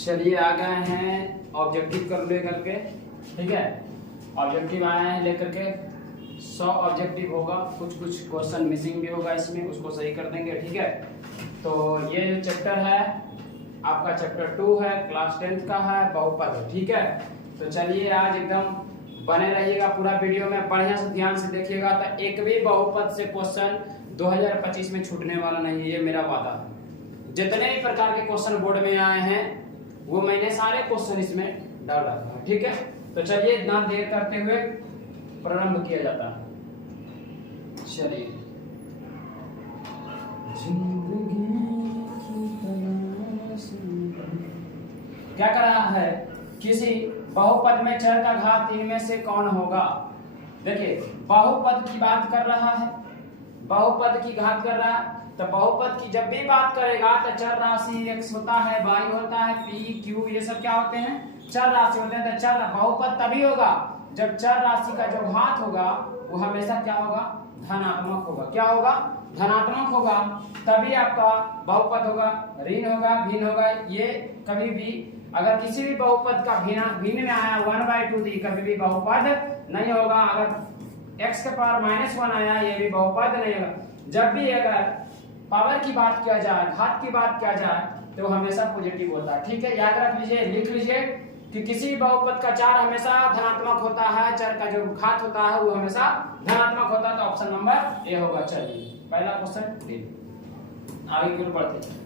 चलिए आ गए हैं ऑब्जेक्टिव कर लेकर के, ठीक है। ऑब्जेक्टिव आए हैं लेकर के 100 ऑब्जेक्टिव होगा, कुछ कुछ क्वेश्चन मिसिंग भी होगा इसमें, उसको सही कर देंगे, ठीक है। तो ये जो चैप्टर है आपका चैप्टर 2 है, क्लास 10th का है, बहुपद है, ठीक है। तो चलिए आज एकदम बने रहिएगा पूरा वीडियो में, बढ़िया से ध्यान से देखिएगा। तो एक भी बहुपद से क्वेश्चन 2025 में छूटने वाला नहीं है, ये मेरा वादा है। जितने भी प्रकार के क्वेश्चन बोर्ड में आए हैं वो मैंने सारे क्वेश्चन इसमें डाल रखा है, ठीक है। तो चलिए ना देर करते हुए प्रारंभ किया जाता है। चलिए क्या कर रहा है, किसी बहुपद में चर का घात 3 में से कौन होगा। देखिए बहुपद की बात कर रहा है, बहुपद की घात कर रहा है। तो बहुपद की जब भी बात करेगा तो चर राशि x होता है, y होता है, p q ये सब क्या होते हैं, चर राशि होते हैं। तो चर बहुपद तभी होगा जब चर राशि का जो घात होगा वो हमेशा क्या होगा, धनात्मक होगा। क्या होगा, धनात्मक होगा, तभी आपका बहुपद होगा। ऋण होगा, भिन्न होगा, ये कभी भी अगर किसी भी बहुपद का भिन्न में आया 1/2 दी, कभी भी बहुपद नहीं होगा। अगर x के पावर -1 आया, ये भी बहुपद नहीं होगा। जब भी अगर पावर की बात किया जाए, घात की बात किया जाए, तो हमेशा पॉजिटिव होता है, ठीक है। याद रख लीजिए, लिख लीजिए कि किसी बहुपद का चार हमेशा धनात्मक होता है, चर का जो घात होता है वो हमेशा धनात्मक होता है। तो ऑप्शन नंबर ए होगा। चलिए पहला क्वेश्चन दे, आगे की ओर बढ़ते हैं।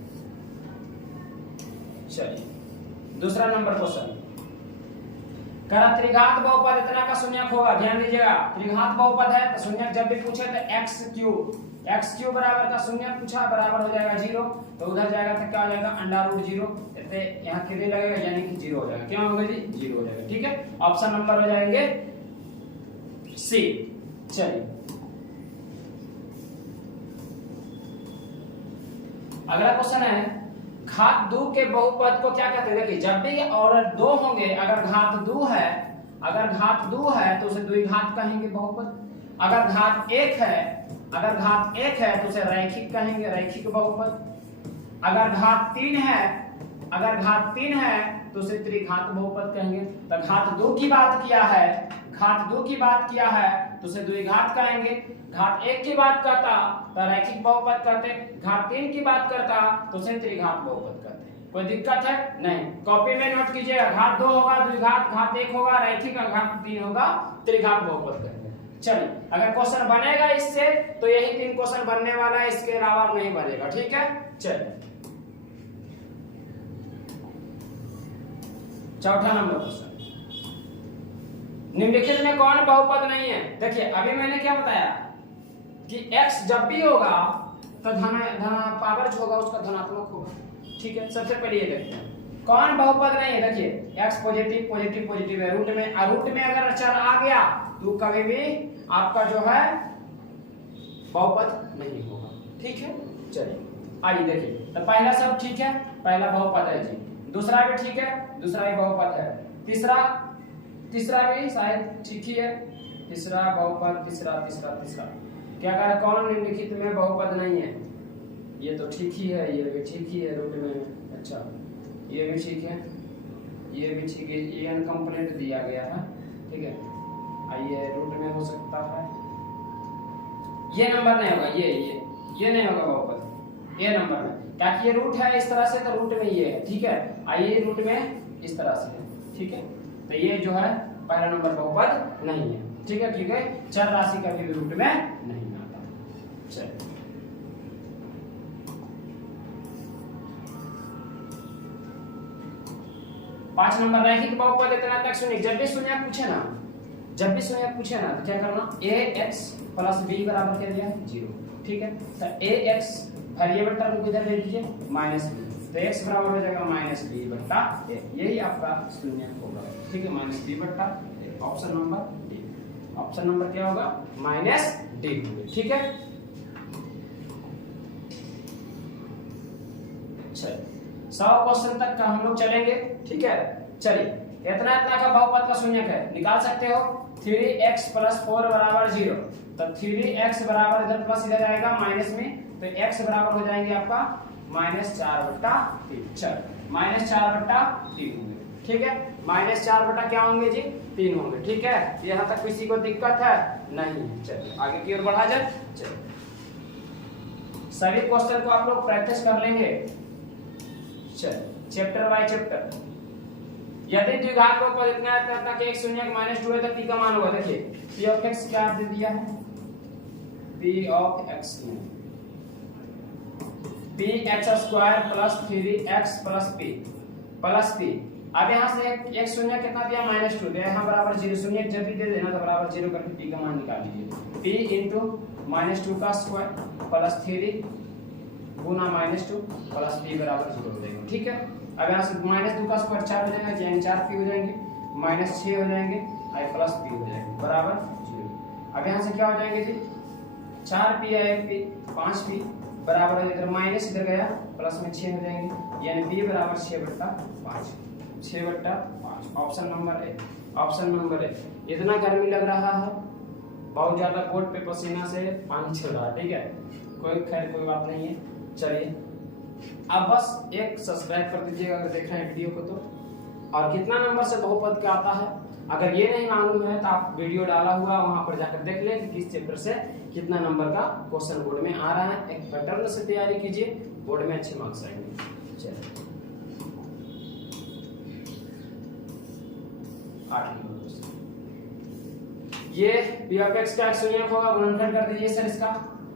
चलिए दूसरा नंबर क्वेश्चन, करा त्रिघात बहुपद इतना का शून्यक होगा। ध्यान दीजिएगा, त्रिघात बहुपद है तो शून्यक जब भी पूछे तो x क्यूब बराबर का शून्यक पूछा, बराबर हो जाएगा 0, तो उधर जाएगा तो क्या हो जाएगा √0, इतने यहाँ कितने लगेगा, यानी कि 0 हो जाएगा। क्या होगा जी, 0 हो जाएगा, ठीक है। ऑप्शन नंबर हो जाएंगे सी। चलिए अगला क्वेश्चन है, घात 2 के बहुपद को क्या कहते हैं। देखिए जब भी ऑर्डर 2 होंगे, अगर घात 2 है, अगर घात 2 है तो उसे द्विघात कहेंगे बहुपद। अगर घात 1 है, अगर घात 1 है तो उसे रैखिक कहेंगे, रैखिक बहुपद। अगर घात 3 है, अगर घात 3 है तो उसे त्रिघात बहुपद कहेंगे। तो घात 2 की बात किया है, घात 2 की बात किया है तो उसे द्विघात कहेंगे। घात 1 की बात करता तो रैखिक बहुपद कहते, घात 3 की बात करता तो उसे त्रिघात बहुपद कहते। कोई दिक्कत है नहीं, कॉपी में नोट कीजिएगा। घात 2 होगा द्विघात, घात 1 होगा रैखिक, घात 3 होगा त्रिघात बहुपद कहते। चलिए अगर क्वेश्चन बनेगा इससे तो यही 3 क्वेश्चन बनने वाला है, इसके अलावा नहीं बनेगा, ठीक है। चलिए चौथा नंबर क्वेश्चन, निम्नलिखित में कौन बहुपद नहीं है। देखिए अभी मैंने क्या बताया कि x जब भी होगा तो पावर जो होगा उसका धनात्मक होगा, ठीक है। सबसे पहले ये देखते हैं कौन बहुपद नहीं है। देखिए x पॉजिटिव पॉजिटिव पॉजिटिव है, रूट में अगर चर आ गया तो कभी भी आपका जो है बहुपद नहीं होगा, ठीक है। चलिए आइए देखिए, तो पहला सब ठीक है, पहला बहुपद है जी, दूसरा भी ठीक है, दूसरा भी बहुपद है, तीसरा भी शायद ठीक ही है, तीसरा बहुपद, तीसरा क्या कह रहा, कौन निम्नलिखित में बहुपद नहीं है। ये तो ठीक ही है, ये भी ठीक ही है, रूट में, अच्छा ये भी ठीक है, ये भी ठीक है, ये अनकंप्लीट दिया गया है, ठीक है। आइए रूट में हो सकता है, ये नंबर नहीं होगा, ये नहीं होगा बहुपद, ये नंबर में, ताकि ये रूट है इस तरह से तो रूट में ये है, ठीक है। आइए रूट में इस तरह से है, ठीक है। तो ये जो है पहला नंबर बहुपद नहीं है, ठीक है, ठीक है। चर राशि का भी रूट में नहीं आता। चलिए 5 नंबर रैखिक बहुपद इतना तक सुनिए। जब भी शून्यक पूछे ना, जब भी शून्यक पूछे ना तो क्या करना, ax प्लस b बराबर क्या दिया 0, ठीक है। तो ax वेरिएबल टर्म को इधर ले लीजिए -b, तो x बराबर हो जाएगा -b/a, यही आपका शून्यक होगा, ठीक है, -b/a। Option number D, option number क्या होगा, -d, ठीक है। चलिए 100 क्वेश्चन तक का हम लोग चलेंगे, ठीक है। चलिए इतना का बहुपद का शून्यक है, निकाल सकते हो। 3x + 4 = 0, तो 3x बराबर इधर प्लस इधर आएगा माइनस में, तो x बराबर हो जाएंगे आपका -4/3। चलो -4/3 होंगे, ठीक है। -4 क्या होंगे जी? 3 होंगे, ठीक है। यहाँ तक किसी को दिक्कत है? नहीं। चलिए आगे की ओर बढ़ा जाए। चलो सभी क्वेश्चन को आप लोग प्रैक्टिस कर लेंगे। चलो चैप्टर बाय चैप्टर। यदि द्विघात बहुपद इतना इतना के x शून्य -2 है तो p का मान होगा। देखिए p ऑफ x क्या दे दिया है? p ऑफ x में px² plus 3x plus p। अब यहाँ से x शून्य कितना दिया? -2 दिया। यहाँ बराबर 0 शून्य जब भी दे देना तो बराबर 0 करके p का मान निकाल लीजिए। p इंटू -2 का स्क्वायर प्लस 3 गुना -2 प्लस p बराबर 0 हो जाएगा, ठीक है। अब यहाँ से -2 का स्क्वायर 4 हो जाएगा, यानी 4p हो जाएंगे, -6 हो जाएंगे और प्लस p हो जाएंगे बराबर 0। अब यहाँ से क्या हो जाएंगे जी? 4p या 1p 5p बराबर है, इधर माइनस इधर गया प्लस में 6 हो जाएंगे, यानी p बराबर 6/5। 6/5 ऑप्शन नंबर है। इतना गर्मी लग रहा है, बहुत ज्यादा कोट पे पसीना से पानी चल रहा है, ठीक है। कोई बात नहीं है। चलिए अब बस एक सब्सक्राइब कर दीजिएगा अगर देख रहे हैं वीडियो को तो। और कितना नंबर से बहुपद का आता है अगर ये नहीं मालूम है तो आप वीडियो डाला हुआ वहां पर जाकर देख लें कि किस चैप्टर से कितना नंबर का क्वेश्चन बोर्ड में आ रहा है। एक पैटर्न से तैयारी कीजिए, बोर्ड में अच्छे मार्क्स आएंगे। चलिए 8 नंबर क्वेश्चन। ये p ऑफ x का शून्य होगा, गुणनखंड कर दीजिए सर, इसका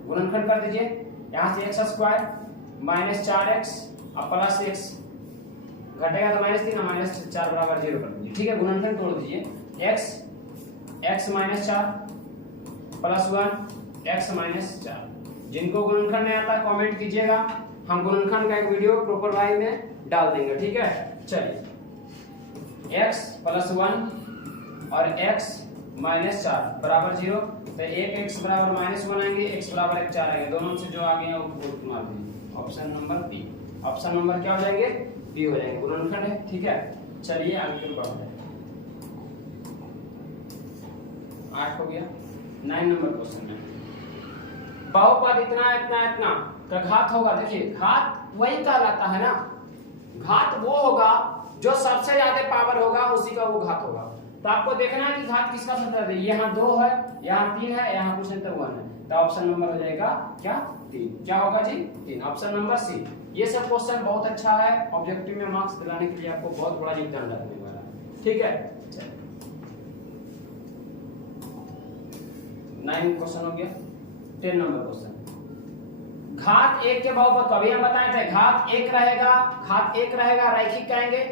गुणनखंड कर दीजिए। यहाँ से x² -4x और प्लस x घटेगा तो -3 ना -4 बराबर 0 कर दीजिए, ठीक है। गुणनखंड तोड़ दीजिए। x -4 plus 1 x -4। जिनको गुणनखंड नहीं आता कमेंट कीजिएगा, हम गुणनखंड का एक वीडियो प्रॉपर वाई में डाल देंगे, ठीक है। चलिए x प्लस 1 और x -4 बराबर 0, तो एक x बराबर -1 आएंगे, x बराबर 4 आएंगे, दोनों से जो आगे हैं वो मार दीजिए। Option number B. Option number क्या हो जाएंगे? बी हो जाएंगे, गुणनखंड है, ठीक है। चलिए आगे की ओर बढ़ते हैं। 8 हो गया। 9 नंबर क्वेश्चन में बहुपद इतना इतना इतना का घात होगा। देखिए घात वही कहलाता है ना, घात वो होगा जो सबसे ज्यादा पावर होगा उसी का वो घात होगा। तो आपको देखना है कि घात किसका सबसे ज्यादा। यहाँ 2 है, यहाँ 3 है, यहाँ कुछ नहीं तो 1 है, तो ऑप्शन नंबर हो जाएगा क्या? 3। क्या होगा जी? 3। ऑप्शन नंबर सी। ये सब क्वेश्चन बहुत अच्छा है, ऑब्जेक्टिव में मार्क्स दिलाने के लिए आपको बहुत बड़ा योगदान रखने वाला है, ठीक है। 9 क्वेश्चन हो गया। 10 नंबर क्वेश्चन। घात 1 के बहुपद को अभी हम बताए थे, घात 1 रहेगा रैखिक कहेंगे,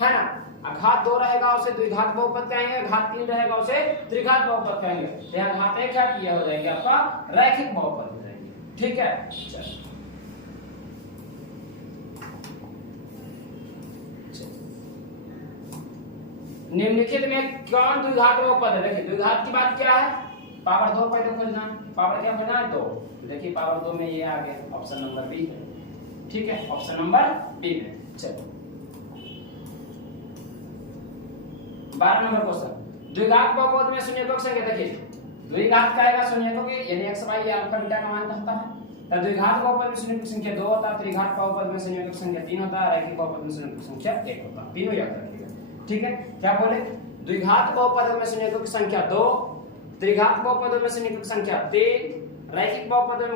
है ना। घात 2 रहेगा उसे द्विघात बहुपद कहेंगे, घात 3 रहेगा उसे त्रिघात बहुपद कहेंगे। यहाँ घात 1 है, ये हो जाएंगे आपका रैखिक बहुपद हो जाएंगे, ठीक है। चलिए निम्नलिखित में कौन द्विघात बहुपद है? देखिए द्विघात की बात क्या है? पावर 2 पहले खोजना है, पावर क्या खोजना है? 2। देखिए पावर 2 में ये आ गया, ऑप्शन नंबर बी है, ठीक है। ऑप्शन नंबर बी में। चलो 12 नंबर क्वेश्चन। द्विघात बहुपद में शून्यकों की संख्या। देखिए द्विघात का आएगा शून्यकों की, यानी x y अल्फा बीटा का मान कहता है। तो द्विघात बहुपद में शून्यकों की संख्या 2 होता है, त्रिघात बहुपद में शून्यकों की संख्या 3 होता है, रैखिक बहुपद में शून्यकों की संख्या 1 होता है। तीनों याद रखिएगा, ठीक है। क्या बोले? द्विघात बहुपद में शून्यकों की संख्या 2, त्रिघात बहुपद में शून्यकों की संख्या 3, रैखिक बहुपद में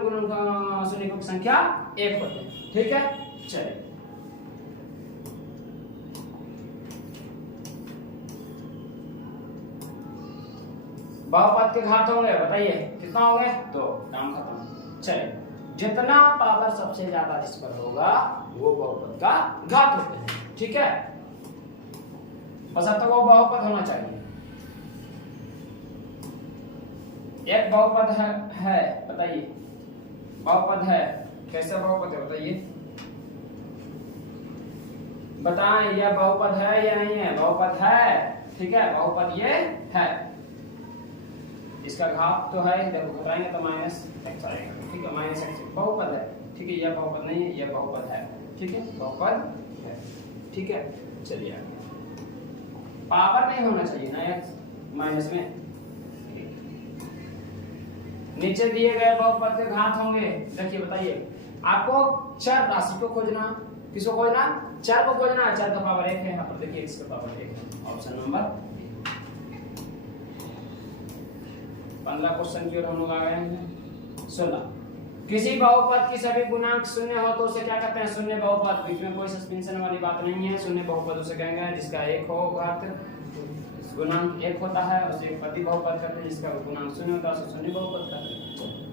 शून्यकों की संख्या 1 होती है, ठीक है। चलिए बहुपद के घात होंगे, बताइए कितना होंगे? 2। काम खत्म। चलिए जितना पावर सबसे ज्यादा जिस पर होगा वो बहुपद का घात होते हैं, ठीक है। बस अब तक वो बहुपद होना चाहिए। एक बहुपद है बताइए, बहुपद है, कैसे बहुपद है बताइए, बताएं यह बहुपद है या नहीं है? बहुपद है, ठीक है, बहुपद ये है। इसका घात तो है, देखो घटाएंगे तो -x आएगा, ठीक है, -x बहुपद है, ठीक है। यह बहुपद नहीं है, यह बहुपद है, ठीक है, बहुपद है, ठीक है। चलिए पावर नहीं होना चाहिए ना x माइनस में। नीचे दिए गए बहुपद के घात होंगे, देखिए बताइए आपको चर राशि को खोजना, किसको खोजना, चर को खोजना। चर का पावर 1 है, यहाँ पर देखिए x का पावर 1 है। ऑप्शन नंबर 15 क्वेश्चन की ओर हम लोग आ गए हैं। 16, किसी बहुपद की सभी गुणांक शून्य हो तो उसे क्या कहते हैं, शून्य बहुपद। बीच में कोई सस्पेंशन वाली बात नहीं है। शून्य बहुपद उसे कहेंगे जिसका एक हो घात गुणांक 1 होता है, उसे एक पति बहुपद कहते हैं। जिसका गुणांक शून्य होता है उसे शून्य बहुपद कहते हैं।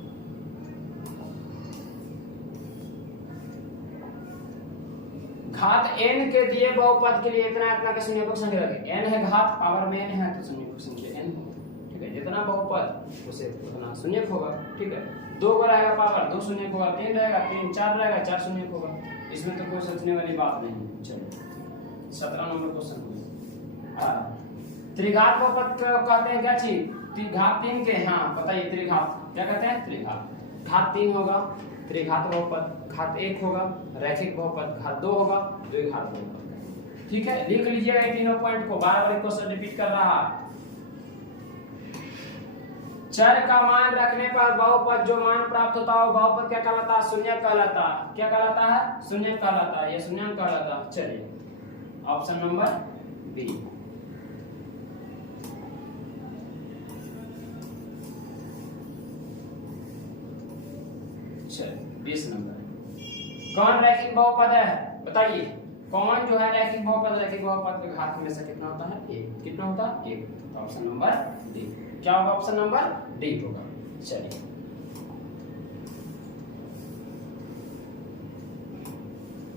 घात n के दिए बहुपद के लिए इतना इतना का शून्य पक्ष संख्या रखें। n है घात, पावर में n है तो शून्य पक्ष संख्या n होगा। ठीक है, जितना बहुपद उसे उतना शून्य होगा। ठीक है, 2 का रहेगा पावर 2 शून्य होगा, 3 रहेगा 3, 4 रहेगा 4 शून्य होगा। इसमें तो कोई सोचने वाली बात नहीं है। चलो 17 नंबर क्वेश्चन हो। त्रिघात बहुपद कहते हैं क्या चीज, घात 3 के। हाँ बताइए, त्रिघात क्या कहते हैं, त्रिघात। घात 3 होगा त्रिघात बहुपद, घात 1 होगा रैखिक बहुपद, घात 2 होगा द्विघात बहुपद। ठीक है, लिख लीजिएगा ये तीनों पॉइंट को। बार-बार क्वेश्चन रिपीट कर रहा है। चर का मान रखने पर बहुपद जो मान प्राप्त होता है बहुपद क्या कहलाता है, शून्य कहलाता है। क्या कहलाता है, शून्य कहलाता है, ये शून्य कहलाता है। चलिए ऑप्शन नंबर बी। चलिए 20 नंबर, कौन रैखिक बहुपद है बताइए। कौन जो है रैखिक बहुपद, रैखिक बहुपद का घात हमेशा कितना होता है, 1। कितना होता है, 1। तो ऑप्शन नंबर डी। क्या होगा, ऑप्शन नंबर डी होगा। चलिए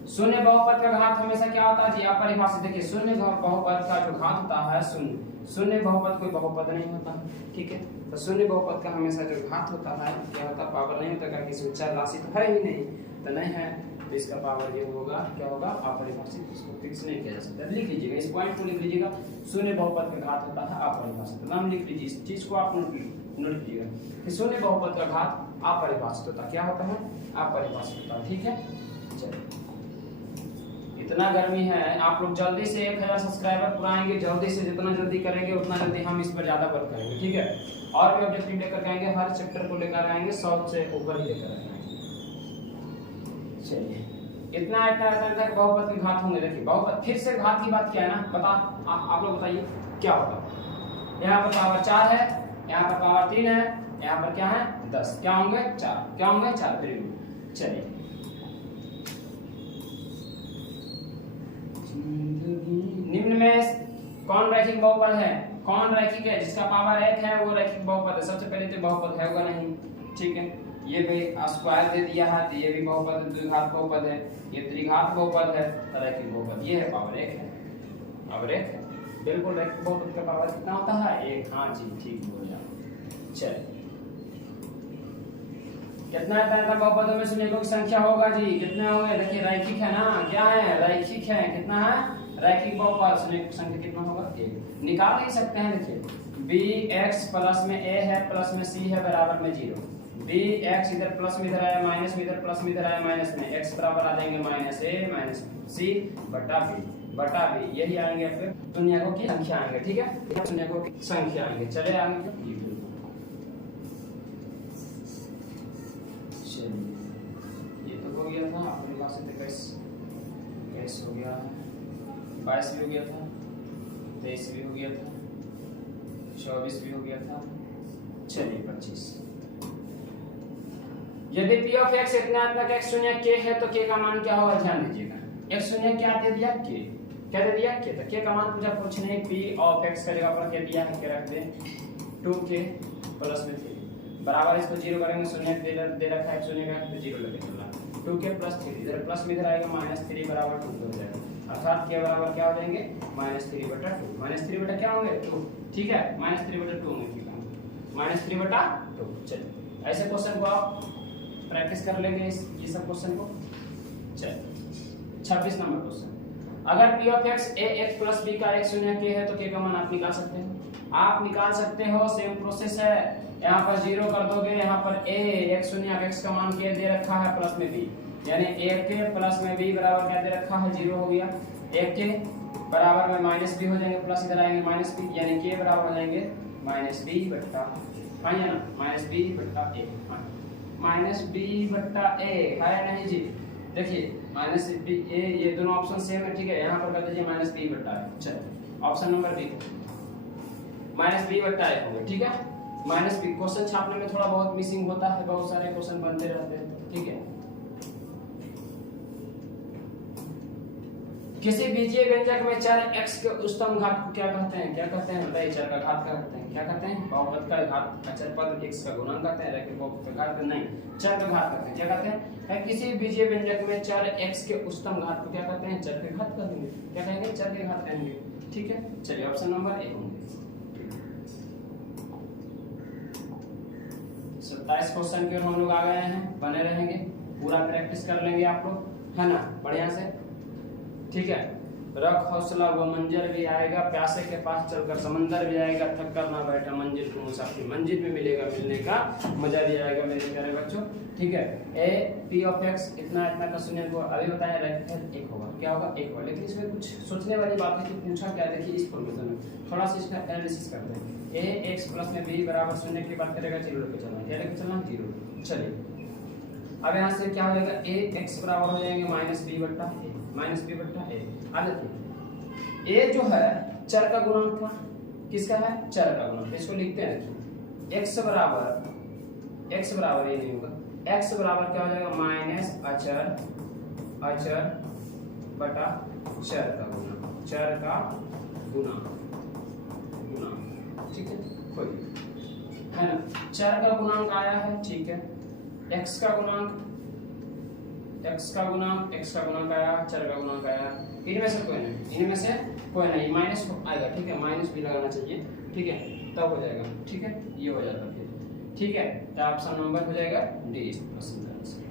शून्य बहुपद का घात हमेशा क्या होता है जी, अपरिभाषित। देखिए शून्य बहुपद का जो घात होता है शून्य, शून्य बहुपद कोई बहुपद नहीं होता। ठीक है, तो शून्य बहुपद का हमेशा जो घात होता है क्या होता है, पावर नहीं होता, क्योंकि इसमें चर राशि तो है ही नहीं। तो नहीं है तो इसका पावर ये होगा, क्या होगा, अपरिभाषित। इसको फिक्स नहीं किया जा सकता। लिख लीजिएगा, इस पॉइंट को लिख लीजिएगा। शून्य बहुपद का घात होता है अपरिभाषित। नाम लिख लीजिए, इस चीज को आप नोट कीजिएगा कि शून्य बहुपद का घात अपरिभाषित होता है। क्या होता है, अपरिभाषित होता है। ठीक है, चलिए इतना गर्मी है, आप लोग जल्दी से 1000 सब्सक्राइबर पुराएंगे। जल्दी से जितना जल्दी करेंगे उतना जल्दी हम इस पर ज्यादा वर्क करेंगे। ठीक है, और भी ऑब्जेक्टिव लेकर आएंगे, हर चैप्टर को लेकर आएंगे, 100 से ऊपर ही लेकर आएंगे। चलिए इतना तक बहुपद के घात होंगे। देखिए बहुपद, फिर से घात की बात क्या है ना, आप लोग बताइए क्या होगा। यहाँ पर पावर 4 है, यहाँ पर पावर 3 है, यहाँ पर क्या है 10। क्या होंगे 4, क्या होंगे 4। Very good. चलिए निम्न में कौन रैखिक बहुपद है, कौन रैखिक है, जिसका पावर 1 है वो रैखिक बहुपद है। सबसे पहले तो बहुपद है होगा नहीं। ठीक है, ये भी स्क्वायर दे दिया है, तो ये भी बहुपद है, द्विघात बहुपद है, ये त्रिघात बहुपद है, रैखिक बहुपद। ये है पावर 1 है, पावर 1 है। बिल्कुल रैखिक बहुपद का पावर कितना होता है, 1। हाँ जी ठीक बोला। चलिए कितना है बहुपदों में शून्यों की संख्या होगा जी, कितने होंगे। देखिए रैखिक है ना, क्या है रैखिक है, कितना है रैखिक बहुपद, शून्य की संख्या कितना होगा 1। निकाल नहीं सकते हैं। देखिए bx प्लस में a है प्लस में c है बराबर में 0। bx इधर प्लस में इधर आया माइनस में, इधर प्लस में इधर आया माइनस में, x बराबर आ जाएंगे माइनस a माइनस c बटा b। यही आएंगे आपके शून्यों की संख्या आएंगे। ठीक है, शून्यों की संख्या आएंगे। चले आगे, ये तो हो गया था अपने पास से 21 हो गया, 22 भी हो गया था, 23 भी हो गया था, 24 भी हो गया था। चलिए 25। यदि p ऑफ x इतनात्मक x शून्य k है तो k का मान क्या होगा, ध्यान दीजिएगा। x शून्य क्या दे दिया, k क्या दे दिया, k। तो k का मान पूछा, कुछ नहीं, p ऑफ x का जगह पर k दिया है, k रख दें 2k प्लस में 3 बराबर, इसको 0 करेंगे, शून्य दे रखा है शून्य का तो 0 लगेगा। 2k प्लस 3 इधर प्लस में इधर आएगा माइनस 3 बराबर 2 हो जाएगा, अर्थात k बराबर क्या हो जाएंगे -3 बटा 2। -3 बटा क्या होंगे 2। ठीक है, -3 बटा 2 होंगे, -3 बटा 2। चलिए ऐसे क्वेश्चन को आप प्रैक्टिस कर लेंगे, ये सब क्वेश्चन को। चलिए 26 नंबर क्वेश्चन, अगर p of x ax plus b का x शून्य k है तो k का मान आप निकाल सकते हो। आप निकाल सकते हो, सेम प्रोसेस है। यहाँ पर 0 कर दोगे, यहाँ पर a x शून्य x का मान k दे रखा है प्लस में b, यानी a के प्लस में b बराबर क्या दे रखा है 0 हो गया। a के बराबर में माइनस b हो जाएंगे, प्लस इधर आएंगे माइनस b, यानी k बराबर हो जाएंगे -b बट्टा, हाँ या ना, -b बट्टा a। माइनस बी बट्टा ए है नहीं जी। देखिए माइनस बी ए, ये दोनों ऑप्शन सेम है, ठीक है। यहाँ पर कर दीजिए माइनस बी बट्टा ए। चलिए option number B minus B बट्टा ए होगा, ठीक है। माइनस बी क्वेश्चन छापने में थोड़ा बहुत मिसिंग होता है, बहुत सारे क्वेश्चन बनते रहते हैं, ठीक है। किसी बीजीय व्यंजक में चर x के उच्चतम घात को क्या कहते हैं? क्या कहते हैं बताइए? चर का घात क्या कहते हैं? क्या कहते हैं? बहुपद का घात, अचर पद x का गुणन कहते हैं, रैखिक बहुपद का घात नहीं, चर का घात कहते हैं। क्या कहते हैं? किसी बीजीय व्यंजक में चर x के उच्चतम घात को क्या कहते हैं? चर के घात कहेंगे। क्या कहेंगे? चर के घात कहेंगे, ठीक है। चलिए ऑप्शन नंबर ए होंगे। 27 क्वेश्चन के हम लोग आ गए हैं, बने रहेंगे, पूरा प्रैक्टिस कर लेंगे आप लोग, है ना, बढ़िया से, ठीक है। रख हौसला वो मंजर भी आएगा, प्यासे के पास चलकर समंदर भी आएगा, थक कर ना बैठा मंजिल को मुसाफिर मंजिल भी मिलेगा, मिलने का मजा भी आएगा मेरे प्यारे बच्चों, ठीक है। ए पी ऑफ एक्स इतना इतना का शून्य को अभी बताया रैखिक एक होगा, क्या होगा? एक होगा। लेकिन इसमें कुछ सोचने वाली बात है कि पूछा क्या, देखिए इस फॉर्मूले में थोड़ा सा इसका एनालिसिस करते हैं। ए एक्स प्लस में बी बराबर शून्य की बात करेगा, जीरो लेके चलना, क्या लेके चलना? जीरो। चलिए अब यहाँ से क्या हो जाएगा? ए एक्स बराबर हो जाएंगे माइनस बी बट्टा ए, माइनस बी बट्टा ए। अब देखिए ए जो है चर का गुणन था, किसका है? चर का गुणन। इसको लिखते हैं, देखिए x बराबर ये नहीं होगा, x बराबर क्या हो जाएगा? माइनस अचर बटा चर का गुणा, चर का गुणा, ठीक है, कोई है ना। चर का गुणांक आया है, ठीक है। x का गुणांक आया, चर का गुणांक आया, इनमें से कोई नहीं, माइनस आएगा, ठीक है, माइनस भी लगाना चाहिए, ठीक है, तब हो जाएगा, ठीक है, ये हो जाता फिर, ठीक है। तो ऑप्शन नंबर हो जाएगा डी इस प्रश्न का आंसर।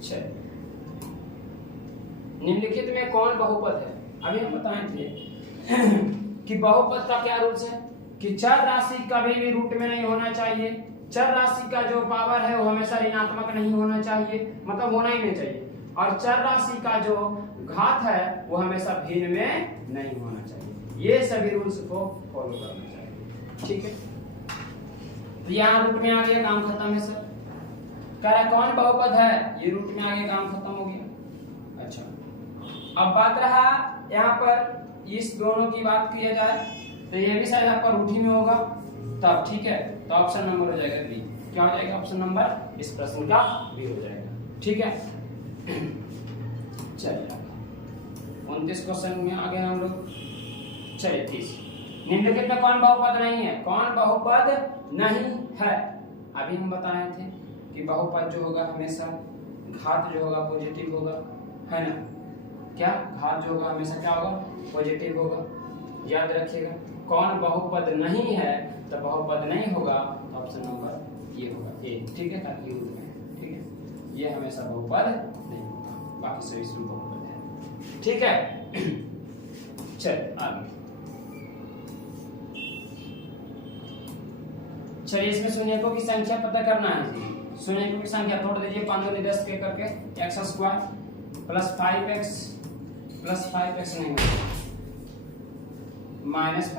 चलिए निम्नलिखित में कौन बहुपद है? अभी हम बताए थे कि बहुपद का क्या रूल्स है कि चर राशि कभी भी रूट में नहीं होना चाहिए, चर राशि का जो पावर है वो हमेशा ऋणात्मक नहीं होना चाहिए, मतलब होना ही नहीं चाहिए, और चर राशि का जो घात है वो हमेशा भिन्न में नहीं होना चाहिए। ये सभी रूल्स को फॉलो करना चाहिए, ठीक है। तो यहाँ रूट में आ गया, काम खत्म है सर। कह रहा कौन बहुपद है? ये रूट में आ गया, काम खत्म हो गया। अच्छा अब बात रहा यहाँ पर इस दोनों की बात किया जाए तो ये भी शायद आपका रूट ही में होगा तब, ठीक है। तो ऑप्शन नंबर हो जाएगा बी। क्या हो जाएगा ऑप्शन नंबर इस प्रश्न का? बी हो जाएगा, ठीक है। चलिए 29 क्वेश्चन में आ गए हम लोग। चलिए 30 निम्नलिखित में कौन बहुपद नहीं है? कौन बहुपद नहीं है? अभी हम बताए थे कि बहुपद जो होगा हमेशा घात जो होगा पॉजिटिव होगा, है ना। क्या घात जो होगा हमेशा क्या होगा? पॉजिटिव होगा, याद रखिएगा। कौन बहुपद नहीं है? तो बहुपद नहीं होगा तो ऑप्शन नंबर ये होगा ए, ठीक है, ताकि रूट में, ठीक है, ये हमेशा बहुपद नहीं होगा, बाकी सभी इसमें बहुपद है, ठीक है। चल आगे, चलिए इसमें शून्यकों की संख्या पता करना है। शून्यकों की संख्या तोड़ दीजिए 5 दूनी 10 के करके, एक्स स्क्वायर प्लस 5x नहीं होगा, माइनस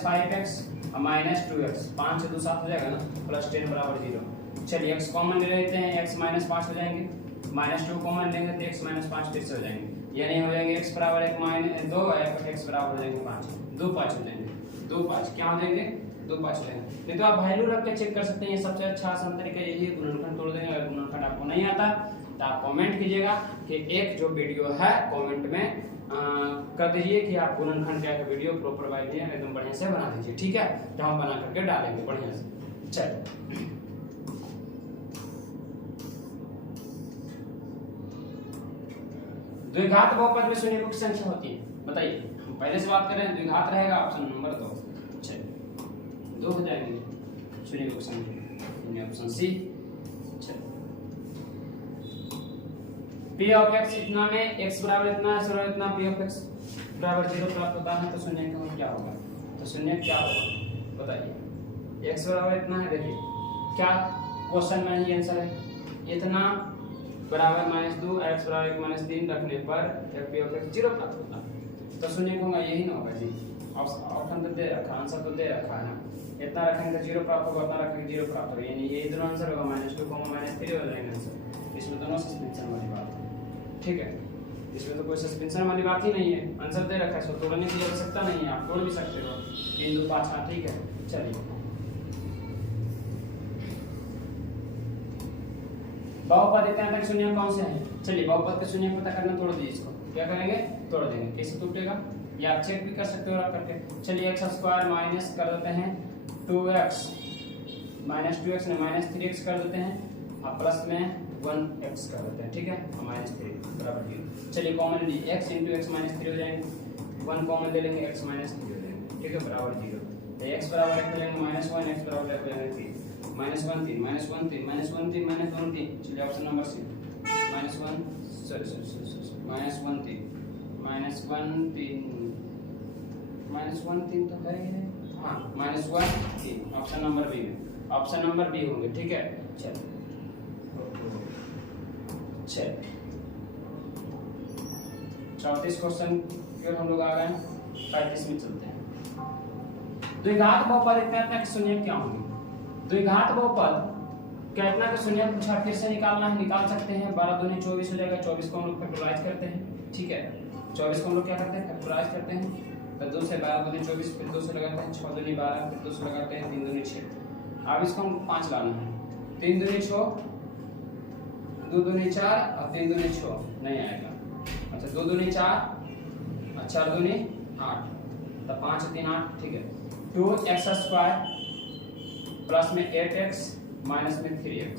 5x और माइनस 2x, 5 से 2 7 हो जाएगा ना, प्लस 10 बराबर 0। चलिए x कॉमन ले लेते हैं, x माइनस 5 हो जाएंगे, माइनस 2 कॉमन लेंगे तो x माइनस 5 फिर से हो जाएंगे, यानी हो जाएंगे x बराबर 1 माइनस 2, x बराबर हो जाएंगे 5, 2 5 हो जाएंगे, 2 5 क्या हो जाएंगे? 2 5 हो जाएंगे। नहीं तो आप वैल्यू रख के चेक कर सकते हैं, ये सबसे अच्छा आसान तरीका यही है, गुणनखंड तोड़ देंगे। अगर गुणनखंड आपको नहीं आता तो आप कमेंट कीजिएगा कि एक जो वीडियो है कमेंट में कर दीजिए कि आप गुणनखंड का वीडियो प्रॉपर वाइज एकदम बढ़िया से बना दीजिए, ठीक है, तो हम बना करके डालेंगे बढ़िया से। चलिए द्विघात बहुपद में शून्यकों की संख्या होती है, बताइए। हम पहले से बात कर रहे हैं, द्विघात रहेगा ऑप्शन नंबर 2। चलिए 2 हो जाएंगे शून्यकों की संख्या, option C. P of x इतना में x बराबर इतना है, सर इतना P ऑफ x बराबर 0 प्राप्त होता है, तो शून्य का क्या होगा? तो शून्य क्या होगा बताइए? x बराबर इतना है, देखिए क्या क्वेश्चन में ही आंसर है, इतना बराबर -2 x बराबर 3 रखने पर P ऑफ x 0 प्राप्त होता है, तो शून्य का यही ना होगा जी। ऑप्शन तो दे रखा, आंसर तो दे रखा है ना, इतना रखेंगे तो 0 प्राप्त होगा, उतना रखेंगे 0 प्राप्त होगा, यानी ये दोनों आंसर होगा -2, -3 हो जाएंगे आंसर। इसमें दोनों सस्पेंशन वाली बात है, ठीक है, इसमें तो कोई सस्पेंशन वाली बात ही नहीं है, आंसर दे रखा है, सो तोड़ने की आवश्यकता नहीं है, आप तोड़ भी सकते हो 3 2 5 हाँ ठीक है। चलिए बहुपद इतने तक शून्य कौन से हैं? चलिए बहुपद के शून्य पता करना, तोड़ दीजिए इसको, क्या करेंगे तोड़ देंगे, कैसे टूटेगा या आप चेक भी कर सकते हो आप करके। चलिए x² माइनस कर देते हैं 2x, -2x ने -3x कर देते हैं, अब प्लस में 1x कर देते हैं, ठीक है, -3 बराबर 0। चलिए कॉमन लीजिए, x × x -3 हो जाएंगे, 1 कॉमन ले लेंगे, x -3 हो जाएंगे, ठीक है, बराबर 0। तो x बराबर 1 हो जाएंगे -1, x बराबर 1 हो जाएंगे 3, -1 3 -1 3 -1 3 -1 3। चलिए ऑप्शन नंबर सी -1 -1 3 -1 3 तो है ही, हाँ -1 3 ऑप्शन नंबर बी में, ऑप्शन नंबर बी होंगे, ठीक है। चलिए 34 क्वेश्चन फिर हम लोग आ गए 35 में चलते हैं। द्विघात बहुपद इतना के शून्य क्या होंगे? द्विघात बहुपद क्या इतना के शून्य पूछा, फिर से निकालना है, निकाल सकते हैं, 12 दूनी 24 हो जाएगा, 24 को हम लोग फैक्टराइज करते हैं, ठीक है, 24 को हम लोग क्या करते हैं फैक्टराइज करते हैं, तो 2 से 12 दूनी 24, फिर 2 से लगाते हैं 6 दूनी 12, फिर 2 से लगाते हैं 3 दूनी 6। अब इसको हम 5 लाना है, 3 दूनी 6, 2 दूनी 4 और 3 दूनी 6 नहीं आएगा, अच्छा 2 दूनी 4 और 4 दूनी 8, तो 5 3 8, ठीक है। 2x² प्लस में 8x माइनस में 3x,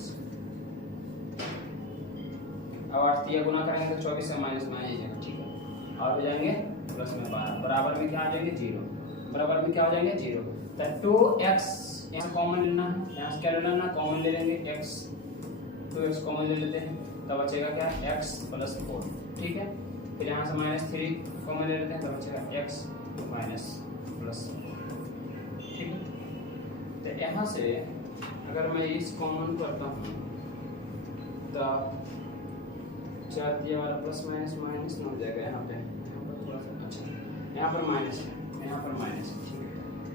अब 8 गुना करेंगे तो 24 से माइनस में आ जाएगा, ठीक है, और हो जाएंगे प्लस में 12, बराबर में क्या आ जाएंगे 0, बराबर में क्या हो जाएंगे 0। तो 2x यहाँ कॉमन लेना है, यहाँ से क्या ले लेना कॉमन ले लेंगे, x 2x कॉमन ले लेते हैं, तब बचेगा क्या x + 4, ठीक है, फिर यहाँ से -3 कॉमन ले लेते हैं, तब बचेगा x - 4, ठीक है। तो यहाँ से अगर मैं इस कॉमन करता हूँ तो 4 ये वाला प्लस माइनस न हो जाएगा, यहाँ पे थोड़ा सा, अच्छा यहाँ पर माइनस है, यहाँ पर माइनस है, ठीक है,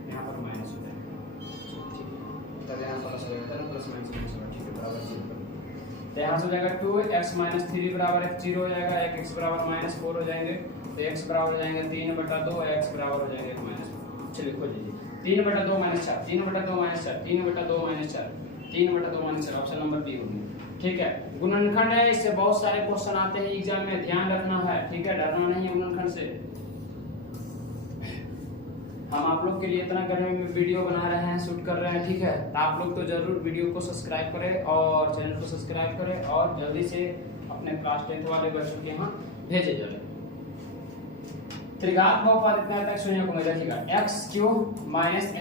यहाँ पर माइनस हो जाएगा, ठीक है, तब यहाँ प्लस हो जाएगा, प्लस माइनस होगा, ठीक है, बराबर 0। तो यहाँ से हो जाएगा 2x - 3 बराबर 0 हो जाएगा, 1x बराबर -4 हो जाएंगे, तो x बराबर हो जाएंगे 3/2, x बराबर हो जाएंगे -4। चलिए खोल लीजिए, 3/2 - 4, 3/2 - 4, 3/2 - 4, 3/2 - 4, ऑप्शन नंबर बी होगी, ठीक है। गुणनखंड है, इससे बहुत सारे क्वेश्चन आते हैं एग्जाम में, ध्यान रखना है, ठीक है, डरना नहीं है गुणनखंड से। हम आप लोग के लिए इतना गर्मी में वीडियो बना रहे हैं, शूट कर रहे हैं, ठीक है, तो आप लोग तो जरूर वीडियो को सब्सक्राइब करें और चैनल को सब्सक्राइब करें और जल्दी से अपने क्लास 10 वाले बच्चों के यहाँ भेजे जाए। त्रिघात बहुपद इतना तक शून्य को में रखिएगा, x³ -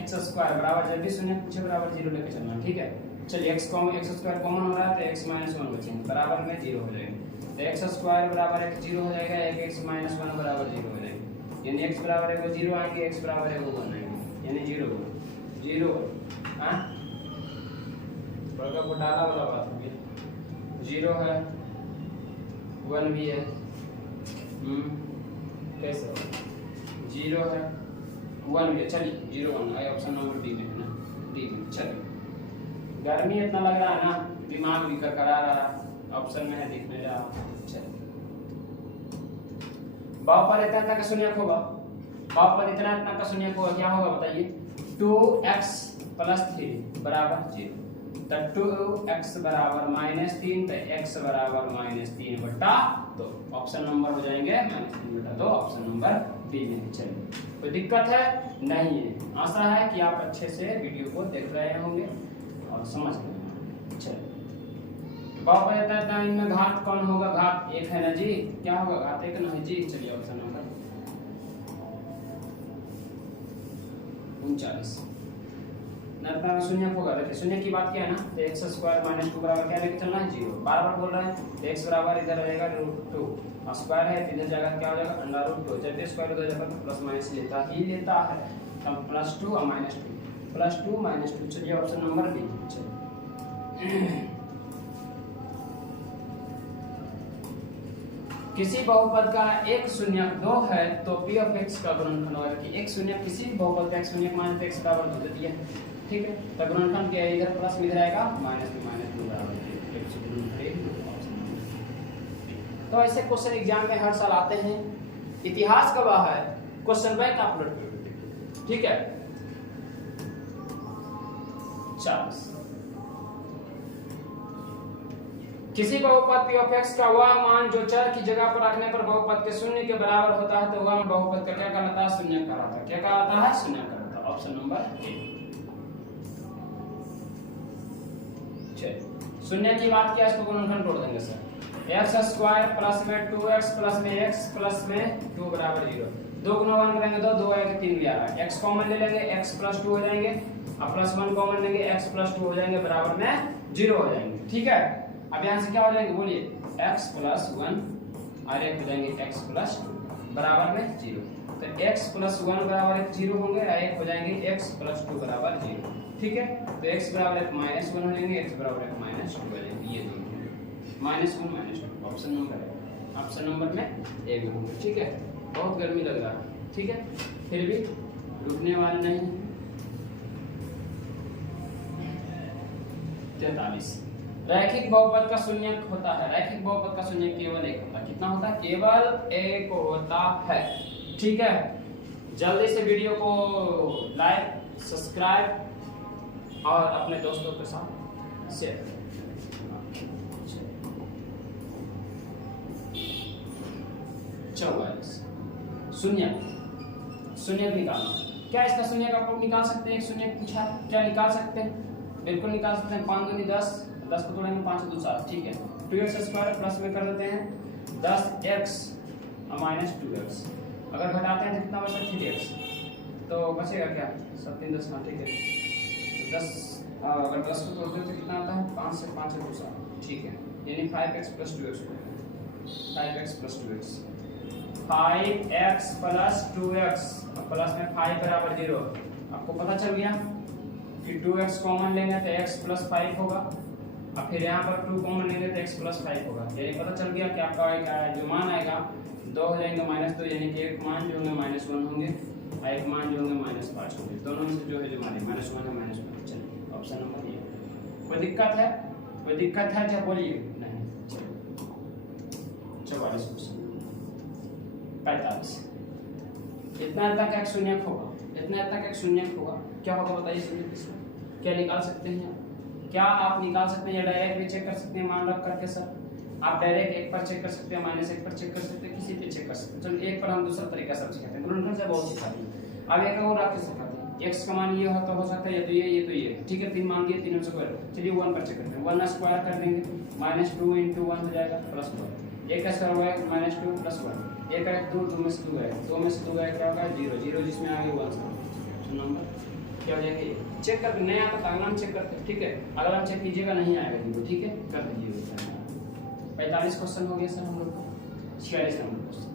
x² बराबर, जब भी शून्य पूछे बराबर 0 लेके चलना, ठीक है। चलिए x² कॉमन हो रहा है, तो x - 1 बचेंगे, बराबर में 0 हो जाएगा, तो x² बराबर 1 0 हो जाएगा, 1x - 1 बराबर 0 हो जाएगा, यानी x बराबर 1 0 आएंगे, x बराबर 1 1 आएंगे, यानी 0 हाँ बड़ा घोटाला वाला बात हो गया, 0 है 1 भी है, कैसे होगा 0 है 1 भी है, चलिए 0 1 आए, ऑप्शन नंबर डी में है ना, डी में। चलिए गर्मी इतना लग रहा है ना, दिमाग भी करकरा रहा है, ऑप्शन में है देखने जा। चलिए बहुपद इतना का शून्यक होगा, बहुपद इतना का शून्यक होगा, क्या होगा बताइए, 2x + 3 बराबर 0, तो 2x बराबर -3, तो x बराबर -3/2, ऑप्शन नंबर हो जाएंगे -3/2, ऑप्शन नंबर बी में। चलिए कोई दिक्कत है नहीं है, आशा है कि आप अच्छे से वीडियो को देख रहे होंगे और समझ रहे होंगे। चलिए बहुपद इतना इनमें घात कौन होगा, घात 1 है ना जी, क्या होगा घात 1 ना है जी। चलिए ऑप्शन नंबर 39 नर्ता शून्य होगा, देखिए शून्य की बात किया है ना, तो x² - 2 बराबर क्या लेके चलना है 0, बार-बार बोल रहे हैं, तो x बराबर इधर आ जाएगा √2 और स्क्वायर है तो इधर जाएगा क्या हो जाएगा √2, जब भी स्क्वायर उधर जाएगा तो प्लस माइनस लेता है, अब +2 और -2, +2 -2, चलिए ऑप्शन नंबर बी। चलिए किसी बहुपद का एक शून्यक 2 है तो p of x का गुणनखंड होगा कि एक शून्यक किसी भी बहुपद का एक शून्यक मानते x बराबर 2 दे दिया, ठीक है, तो गुणनखंड के इधर प्लस में इधर आएगा माइनस में माइनस में बराबर 0। तो ऐसे क्वेश्चन एग्जाम में हर साल आते हैं, इतिहास गवाह है, क्वेश्चन बैंक अपलोड कर, ठीक है। 40 किसी बहुपद p ऑफ x का वह मान जो चर की जगह पर रखने पर बहुपद के शून्य के बराबर होता है, तो वह बहुपद का क्या कहलाता है? शून्य कहलाता है। क्या कहलाता है? शून्य कहलाता है। Option number A. चलिए, शून्य की बात किया, इसको गुणनखंड तोड़ देंगे सर। x स्क्वायर प्लस में 2x प्लस में x प्लस में 2 बराबर 0। 2 गुना 1 करेंगे तो 2 आएगा 3 भी आ रहा है। x कॉमन ले लेंगे, x प्लस 2 हो जाएंगे, अब प्लस 1 कॉमन लेंगे, x प्लस 2 हो जाएंगे, बराबर में 0 हो जाएंगे, ठीक है। अब यहाँ से क्या हो जाएंगे बोलिए? x प्लस 1 और एक हो जाएंगे x प्लस 2 बराबर में 0। तो x प्लस 1 बराबर 0 होंगे और एक हो जाएंगे x प्लस 2 बराबर 0, ठीक है। तो x बराबर माइनस 1 हो जाएंगे, x बराबर माइनस 2 हो जाएंगे, ये दोनों माइनस 1 माइनस 2। ऑप्शन नंबर है, ऑप्शन नंबर में ए में होंगे, ठीक है। बहुत गर्मी लग रहा है, ठीक है, फिर भी रुकने वाले नहीं। 43 रैखिक बहुपद का शून्यक होता है। रैखिक बहुपद का शून्यक केवल एक होता है। कितना होता है? केवल एक होता है, ठीक है। जल्दी से वीडियो को लाइक, सब्सक्राइब और अपने दोस्तों के साथ शेयर करें। शून्य शून्य निकालना। क्या इसका शून्य आप लोग निकाल सकते हैं? एक शून्य पूछा है, क्या निकाल सकते हैं? बिल्कुल निकाल सकते हैं। 5 दूनी 10, 10 को तोड़ेंगे 5 2 7, ठीक है। 2x स्क्वायर प्लस में कर देते हैं 10x माइनस 2x, अगर घटाते हैं तो कितना बचा? 3x, तो बचेगा क्या? 7 3 10, हाँ ठीक है। तो 10 अगर 10 को तोड़ते हैं तो कितना आता है? 5 से 5 2 7, ठीक है। यानी 5x plus 2x, 5x plus 2x, 5x plus 2x, plus में 5 बराबर 0। आपको पता चल गया कि 2x कॉमन लेंगे तो x प्लस 5 होगा, और फिर यहाँ पर 2 कॉमन लेंगे तो x प्लस 5 होगा। यानी पता चल गया कि आपका जो मान आएगा 2 हो जाएंगे -2, यानी कि एक मान जो होंगे -1 होंगे और एक मान जो होंगे -5 होंगे। दोनों में से जो है जो मान -1 है -1। चलिए, ऑप्शन नंबर ए। कोई दिक्कत है? कोई दिक्कत है क्या? बोलिए। नहीं, चलिए 44 क्वेश्चन। 45 इतना तक एक शून्यक होगा, इतना तक एक शून्यक होगा। क्या होगा बताइए? शून्यक इसका क्या निकाल सकते हैं? क्या आप निकाल सकते हैं या डायरेक्ट भी चेक कर सकते हैं मान रख करके? सर आप डायरेक्ट 1 पर चेक कर सकते हैं, -1 पर चेक कर सकते हैं, किसी पे चेक कर सकते हैं। चलो 1 पर हम दूसरा तरीका सब सिखाते हैं, गुणनखंड से बहुत सिखाते हैं। अब एक और आपको सिखाते हैं। x का मान ये हो तो हो सकता है, ये तो ये, ठीक है। 3 मान दिए, 3 में स्क्वायर। चलिए 1 पर चेक करते हैं। 1 स्क्वायर कर देंगे, -2 × 1 हो जाएगा +1। 1 का स्क्वायर हुआ -2 + 1, 1 है 2, 2 में से 2 गए, 2 में से 2 गए, क्या होगा? 0, 0 जिसमें आ गया 1 नंबर क्या हो जाएगा? चेक कर, नहीं आता तो अगला चेक करते हैं, ठीक है। अगला चेक कीजिएगा, नहीं आएगा इनको, ठीक है, कर दीजिए। 45 क्वेश्चन हो गया सर हम लोग का। 46 नंबर क्वेश्चन।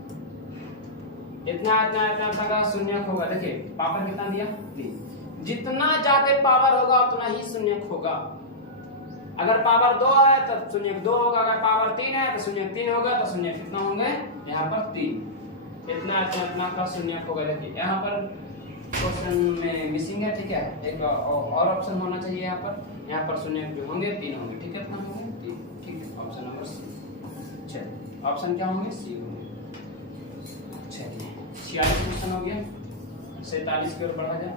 इतना का शून्यक होगा। देखिए पावर कितना दिया? 3। जितना ज्यादा पावर होगा उतना ही शून्यक होगा। अगर पावर 2 है तो शून्यक 2 होगा, अगर पावर 3 है तो शून्यक 3 होगा। तो शून्यक कितना होंगे? यहाँ पर 3। इतना का शून्यक होगा। देखिए यहाँ पर क्वेश्चन में मिसिंग है, ठीक है। एक और ऑप्शन होना चाहिए यहाँ पर शून्य जो होंगे 3 होंगे, ठीक है। कितना होंगे? 3, ठीक है। Option number C. चलिए, ऑप्शन क्या होंगे? सी होंगे। चलिए 46 क्वेश्चन हो गया। 47 की ओर बढ़ा जाए।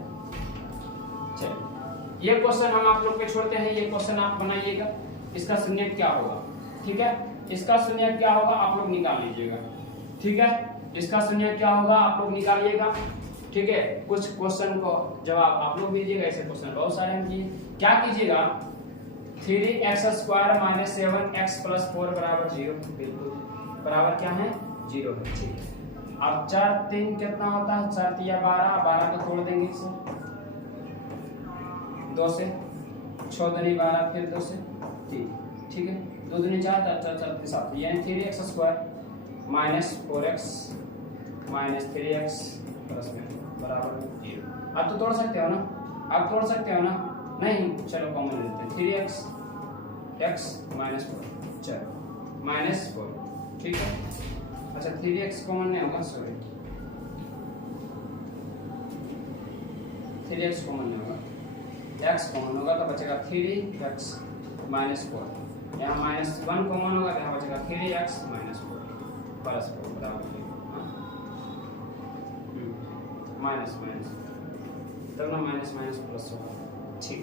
चलिए, ये क्वेश्चन हम आप लोग पे छोड़ते हैं। ये क्वेश्चन आप बनाइएगा, इसका शून्य क्या होगा, ठीक है। इसका शून्य क्या होगा आप लोग निकाल लीजिएगा, ठीक है। इसका शून्य क्या होगा आप लोग निकालिएगा, ठीक है। कुछ क्वेश्चन को जवाब आप लोग दीजिएगा। ऐसे क्वेश्चन बहुत सारे हम किए। क्या कीजिएगा? 3x² - 7x + 4 बराबर 0, बिल्कुल बराबर क्या है? 0 है, ठीक है। अब 4 3 कितना होता है? 4 3 12, 12 को तोड़ देंगे इसे 2 से, 6 दूनी 12, फिर 2 से 3, ठीक है। 2 दूनी 4, 4 4 3 7, यानी 3x² - 4x - 3x + बराबर 0। आप तो तोड़ सकते हो ना? आप तोड़ सकते हो ना? नहीं, चलो कॉमन ले लेते हैं। 3x x -4, चलो -4, ठीक है। अच्छा 3x कॉमन नहीं होगा, सॉरी 3x कॉमन नहीं होगा। एक्स कॉमन होगा तो बचेगा 3x माइनस 4। यहाँ -1 कॉमन होगा तो यहाँ बचेगा 3x माइनस 4 प्लस 4 बराबर माइनस तब ना माइनस प्लस होगा। ठीक,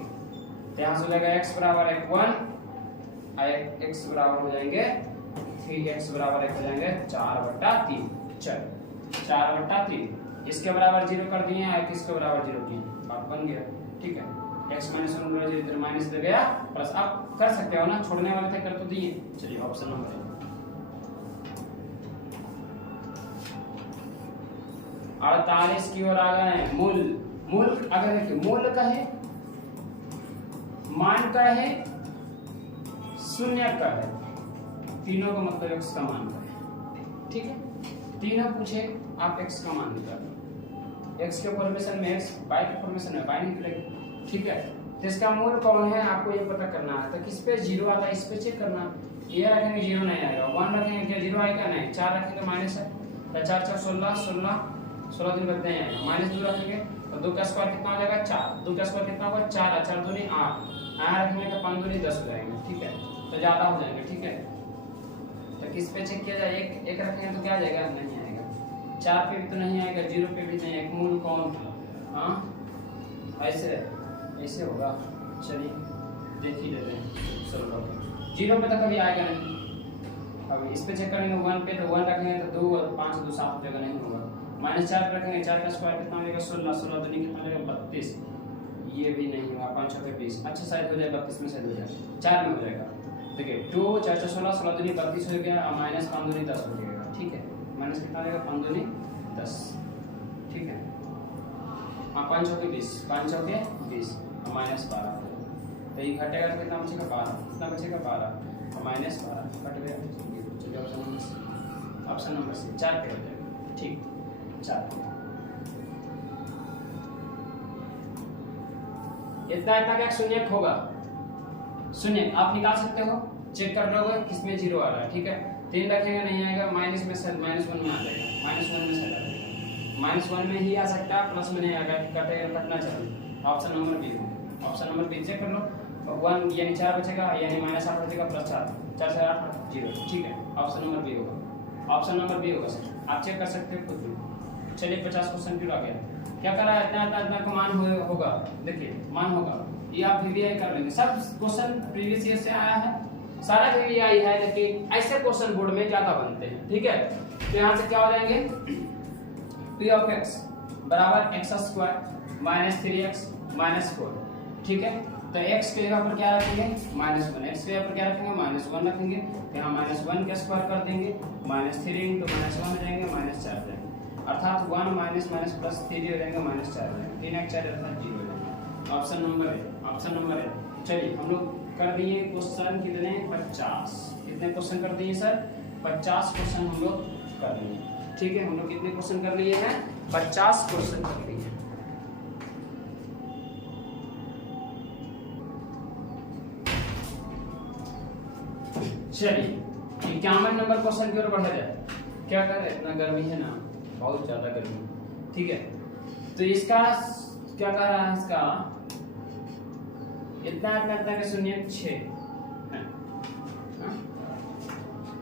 तो यहाँ से हो जाएगा x बराबर 1 और x बराबर हो जाएंगे 3x बराबर हो जाएंगे 4/3। चल 4/3 इसके बराबर 0 कर दिए और किसके बराबर 0 किए, बात बन गया। ठीक है, x -1 बराबर 0 इधर माइनस दे गया प्लस। आप कर सकते हो ना, छोड़ने वाले थे कर तो दिए। चलिए ऑप्शन नंबर 48 की ओर आ गए। मूल अगर देखिए मूल का है, मान का है, शून्य का है, तीनों का मतलब x का मान का है। ठीक है, तीनों पूछे आप x का मान निकालो। x के फॉर्मेशन में x, y के फॉर्मेशन में y निकलेगा। ठीक है, तो इसका मूल कौन है आपको ये पता करना है। तो किस पे 0 आता है इस पे चेक करना। ये रखेंगे 0 नहीं आएगा, 1 रखेंगे क्या 0 आएगा, नहीं। 4 रखेंगे माइनस है, तो 4 4 16 दिन लगते हैं। -2 रखेंगे तो 2 का स्क्वायर कितना हो जाएगा 4, 2 का स्क्वायर कितना होगा 4, 4 दूनी 8, यहाँ रखेंगे तो 5 दूनी 10 हो जाएंगे। ठीक है, तो ज्यादा हो जाएंगे। ठीक है, तो किस पे चेक किया जाए, एक रखेंगे तो क्या आ जाएगा, नहीं आएगा। 4 पे भी तो नहीं आएगा, 0 पे भी नहीं। एक मूल कौन था, हाँ ऐसे होगा। चलिए देख ही लेते हैं। 0 पे तो कभी आएगा नहीं। अब इस पे चेक करेंगे 1 पे, तो 1 रखेंगे तो 2 और 5 2 7 हो जाएगा, नहीं होगा। -4 रखेंगे, 4 का स्क्वायर कितना हो जाएगा 16 दूनी कितना हो जाएगा 32, ये भी नहीं होगा। 5 6 20, अच्छा शायद हो जाए 32 में, शायद हो जाए 4 में हो जाएगा। देखिए 2 4 4 16 दूनी 32 हो गया और -5 दूनी 10 हो जाएगा। ठीक है, माइनस कितना हो जाएगा 5 दूनी 10। ठीक है, 5 6 20, 5 6 20 और -12, तो ये घटेगा तो कितना बचेगा 12, कितना बचेगा 12 और -12 कट गया। चलिए ऑप्शन नंबर सी 4 पे हो जाएगा। ठीक, 4 इतना क्या शून्य होगा, शून्य आप निकाल सकते हो, चेक कर लोगे किसमें 0 आ रहा है। ठीक है, 3 रखेंगे नहीं आएगा, माइनस में -1 में आ जाएगा, -1 में से आ जाएगा, -1 में ही आ सकता है, प्लस में नहीं आएगा, कटना चाहिए। Option number B, option number B check कर लो। 1 यानी 4 बचेगा, यानी -8 बचेगा प्लस 4 4 से 8 0। ठीक है, ऑप्शन नंबर बी होगा, ऑप्शन नंबर बी होगा सर, आप चेक कर सकते हो खुद भी। चलिए 50 क्वेश्चन क्यों आ गया, क्या करा है, इतना का मान होगा। देखिए मान होगा, ये आप वीवीआई कर लेंगे। सब क्वेश्चन प्रीवियस ईयर से आया है, सारा वीवीआई है, लेकिन ऐसे क्वेश्चन बोर्ड में ज्यादा बनते हैं। ठीक है, तो यहाँ से क्या हो जाएंगे, p ऑफ x बराबर x² - 3x - 4। ठीक है, तो x के जगह पर क्या रखेंगे -1, x के जगह पर क्या रखेंगे -1 रखेंगे, यहाँ -1 का स्क्वायर कर देंगे, -3 × -1 हो जाएंगे, -4 हो जाएंगे, अर्थात 1 माइनस प्लस 3 हो जाएंगे, -4 हो जाएंगे, 3 1 4 अर्थात 0 हो जाएंगे। ऑप्शन नंबर है, ऑप्शन नंबर है। चलिए हम लोग कर दिए क्वेश्चन कितने 50, कितने क्वेश्चन कर दिए सर 50 क्वेश्चन हम लोग कर लिए। ठीक है, हम लोग कितने क्वेश्चन कर लिए हैं 50 क्वेश्चन कर लिए हैं। चलिए 51 नंबर क्वेश्चन की ओर बढ़ा जाए। क्या कर रहे, इतना गर्मी है ना, बहुत ज्यादा गर्मी। ठीक है, तो इसका क्या कर रहा है, इसका इतना के शून्य 6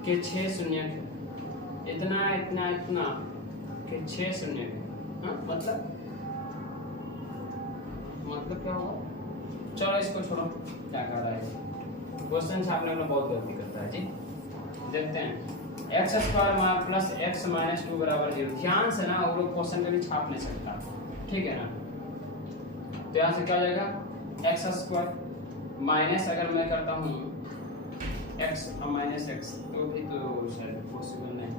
के 6 शून्य इतना के 6 शून्य मतलब क्या होगा। चलो इसको छोड़ो, क्या कर रहा है क्वेश्चन छापने में बहुत गलती करता है जी। देखते हैं x² प्लस x - 2 बराबर 0। ध्यान से ना, वो लोग क्वेश्चन कभी छाप नहीं सकता। ठीक है ना, तो यहाँ से क्या हो जाएगा x² माइनस, अगर मैं करता हूँ x और -x तो भी तो शायद पॉसिबल नहीं,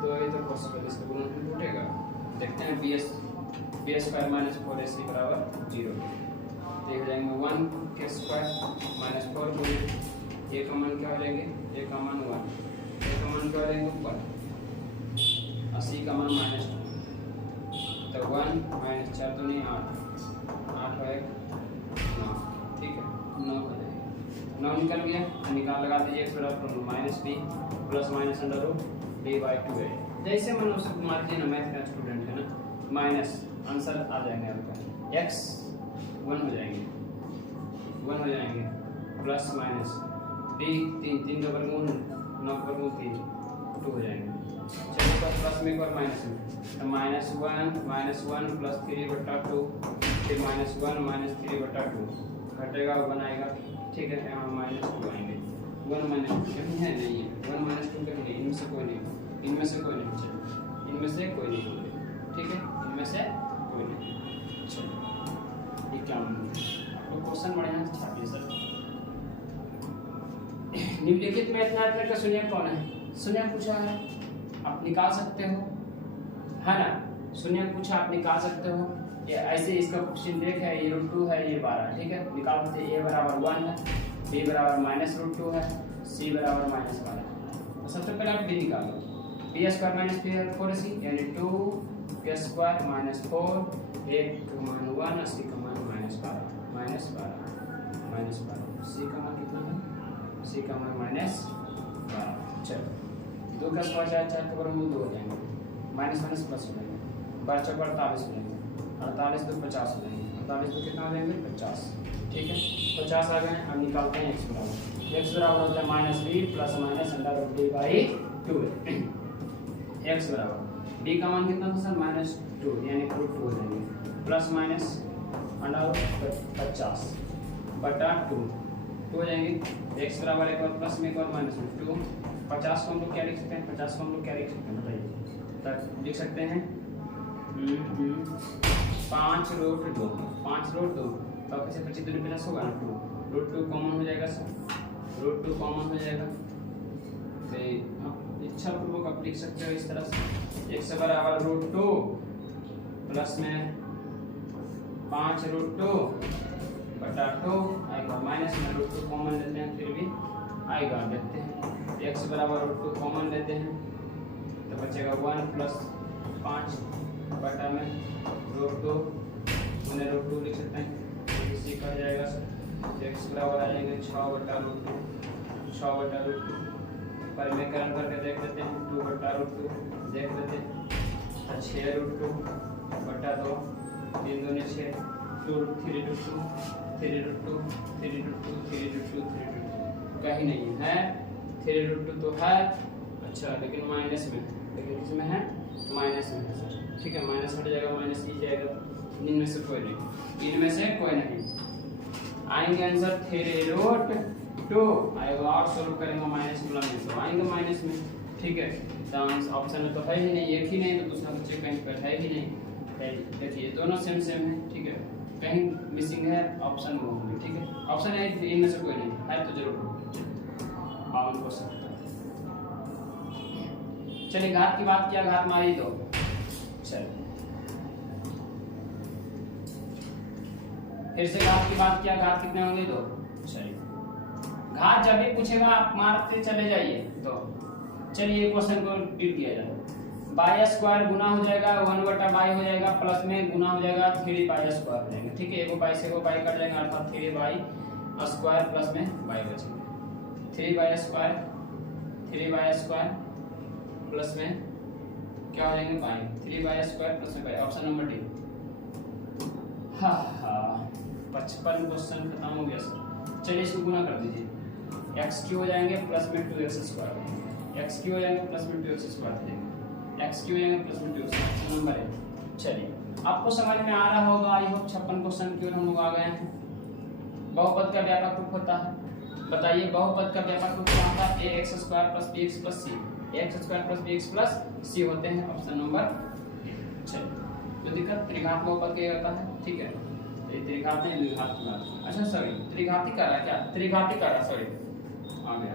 तो ये तो पॉसिबल, इसका गुणनफल टूटेगा। देखते हैं bs² - 4ac बराबर 0। देख जाएंगे 1 के स्क्वायर -4 को a का मान क्या हो जाएंगे, a का मान 1, a का मान क्या हो जाएंगे 1 और c का मान -2, तो 1 - 4 तो नहीं 8 8 और 1 9। ठीक है, 9 हो जाएगा, 9 निकल गया, निकाल लगा दीजिए x बराबर -b + -√b/2 है। जैसे मनोज कुमार जी ना मैथ का स्टूडेंट है ना, माइनस आंसर आ जाएंगे आपका x 1 हो जाएंगे, 1 हो जाएंगे, प्लस माइनस b 3 का वर्गमूल 9 का वर्गमूल 3 2 हो जाएंगे। चलिए तो प्लस में एक और माइनस में, तो -1 प्लस 3/2 फिर -1 -3/2 घटेगा और बनाएगा, ठीक है। यहाँ -2 आएंगे, 1 -2 कहीं है नहीं है, 1 -2 कहीं नहीं, इनमें से कोई नहीं, इनमें से कोई नहीं, चलिए इनमें से कोई नहीं होंगे, ठीक है, इनमें से कोई नहीं। चलिए ये क्या आपको क्वेश्चन बढ़िया से छापिए सर। निम्नलिखित में इतना का शून्य कौन है? शून्य पूछा है, आप निकाल सकते हो, है ना, शून्य पूछा आप निकाल सकते हो। ये ऐसे इसका क्वेश्चन देख है, ये √2 है, ये 12, ठीक है, निकाल सकते हैं। a बराबर 1 है, b बराबर -√2 है, c बराबर -12। तो सबसे पहले आप b निकालो, b² - 4c यानी 2 स्क्वायर -4 1 का मान 1 c का मान -12 c का मान कितना है? c का मान -12। चलो 2 का स्क्वायर 4 का वर्गमूल 2 हो जाएंगे, माइनस प्लस हो जाएंगे, 12 चौक 48 हो जाएंगे, 48 2 50 हो जाएंगे, 48 2 कितना हो जाएंगे? 50, ठीक है, 50 आ गए। अब निकालते हैं x बराबर होता है -b plus minus √d/2 x बराबर b का मान कितना था सर? -2 यानी √2 हो जाएंगे, प्लस माइनस √50 बटा 2 हो जाएंगे। x बराबर एक और प्लस में एक और माइनस में 2। 50 को हम लोग क्या लिख सकते हैं? 50 को हम लोग क्या लिख सकते हैं बताइए? तक लिख सकते हैं 5√2 5√2 तो कैसे 25 दूनी 50 होगा ना, 2 कॉमन हो जाएगा सर, √2 कॉमन हो जाएगा। तो इच्छा पूर्वक आप लिख सकते हो इस तरह से, x बराबर √2 प्लस में 5√2 बटा 2 आएगा, माइनस में √2 कॉमन लेते हैं, फिर भी आएगा, देखते हैं x बराबर √2 कॉमन लेते हैं तो बचेगा 1 प्लस 5 बटा में √2 मैंने √2 लिख सकते हैं, इसी का हो जाएगा सर। x बराबर आ जाएंगे 6/√2 परिमेयकरण करके देख लेते हैं, 2/√2 देख लेते हैं, 6√2 बटा 2 3 दूनी 6 3√2 कहीं नहीं है, 3√2 तो है, अच्छा लेकिन माइनस में, लेकिन किसमें है? माइनस में है सर, ठीक है, माइनस हट जाएगा, माइनस ही जाएगा, इनमें से कोई नहीं, इनमें से कोई नहीं आएंगे आंसर 3√2 आएगा, और सोल्व करेंगे माइनस में तो आएंगे माइनस में, ठीक है। तो ऑप्शन में तो है ही नहीं, एक ही नहीं, तो दूसरा बच्चे कहीं पर है ही नहीं, देखिए दोनों सेम है, ठीक है, कहीं मिसिंग है, ऑप्शन वो होंगे, ठीक है, ऑप्शन है इनमें से कोई नहीं है तो जरूर 52 क्वेश्चन। चलिए घात की बात किया, घात मारी दो, चलिए फिर से घात की बात किया, घात कितने होंगे? 2। चलिए घात जब भी पूछेगा आप मारते चले जाइए। तो चलिए क्वेश्चन को रिपीट किया जाए, y² गुना हो जाएगा 1/y हो जाएगा, प्लस में गुना हो जाएगा 3y² हो जाएगा, ठीक है, एगो y से एगो y कट जाएगा, अर्थात 3y² प्लस में y बचेगा, 3y² प्लस में क्या हो जाएंगे? y 3y² प्लस में y, ऑप्शन नंबर डी। हाँ 55 क्वेश्चन खत्म हो गया सर। चलिए इसको गुना कर दीजिए, x³ हो जाएंगे प्लस में 2x², x³ हो जाएंगे प्लस में 2x² हो जाएंगे, x³ हो जाएंगे प्लस में 2x², ऑप्शन नंबर है। चलिए आपको समझ में आ रहा होगा, आई होप 56 क्वेश्चन की ओर हम लोग आ गए हैं। बहुपद का व्यापक रूप होता है, बताइए बहुपद का व्यापक रूप क्या होता है? ax² + bx + c, ax² + bx + c होते हैं, ऑप्शन नंबर। चलिए जो दिक्कत त्रिघात बहुपद के होता है, ठीक है, ये त्रिघात नहीं द्विघात, अच्छा सॉरी त्रिघाती का रहा क्या? त्रिघाती का रहा, सॉरी आ गया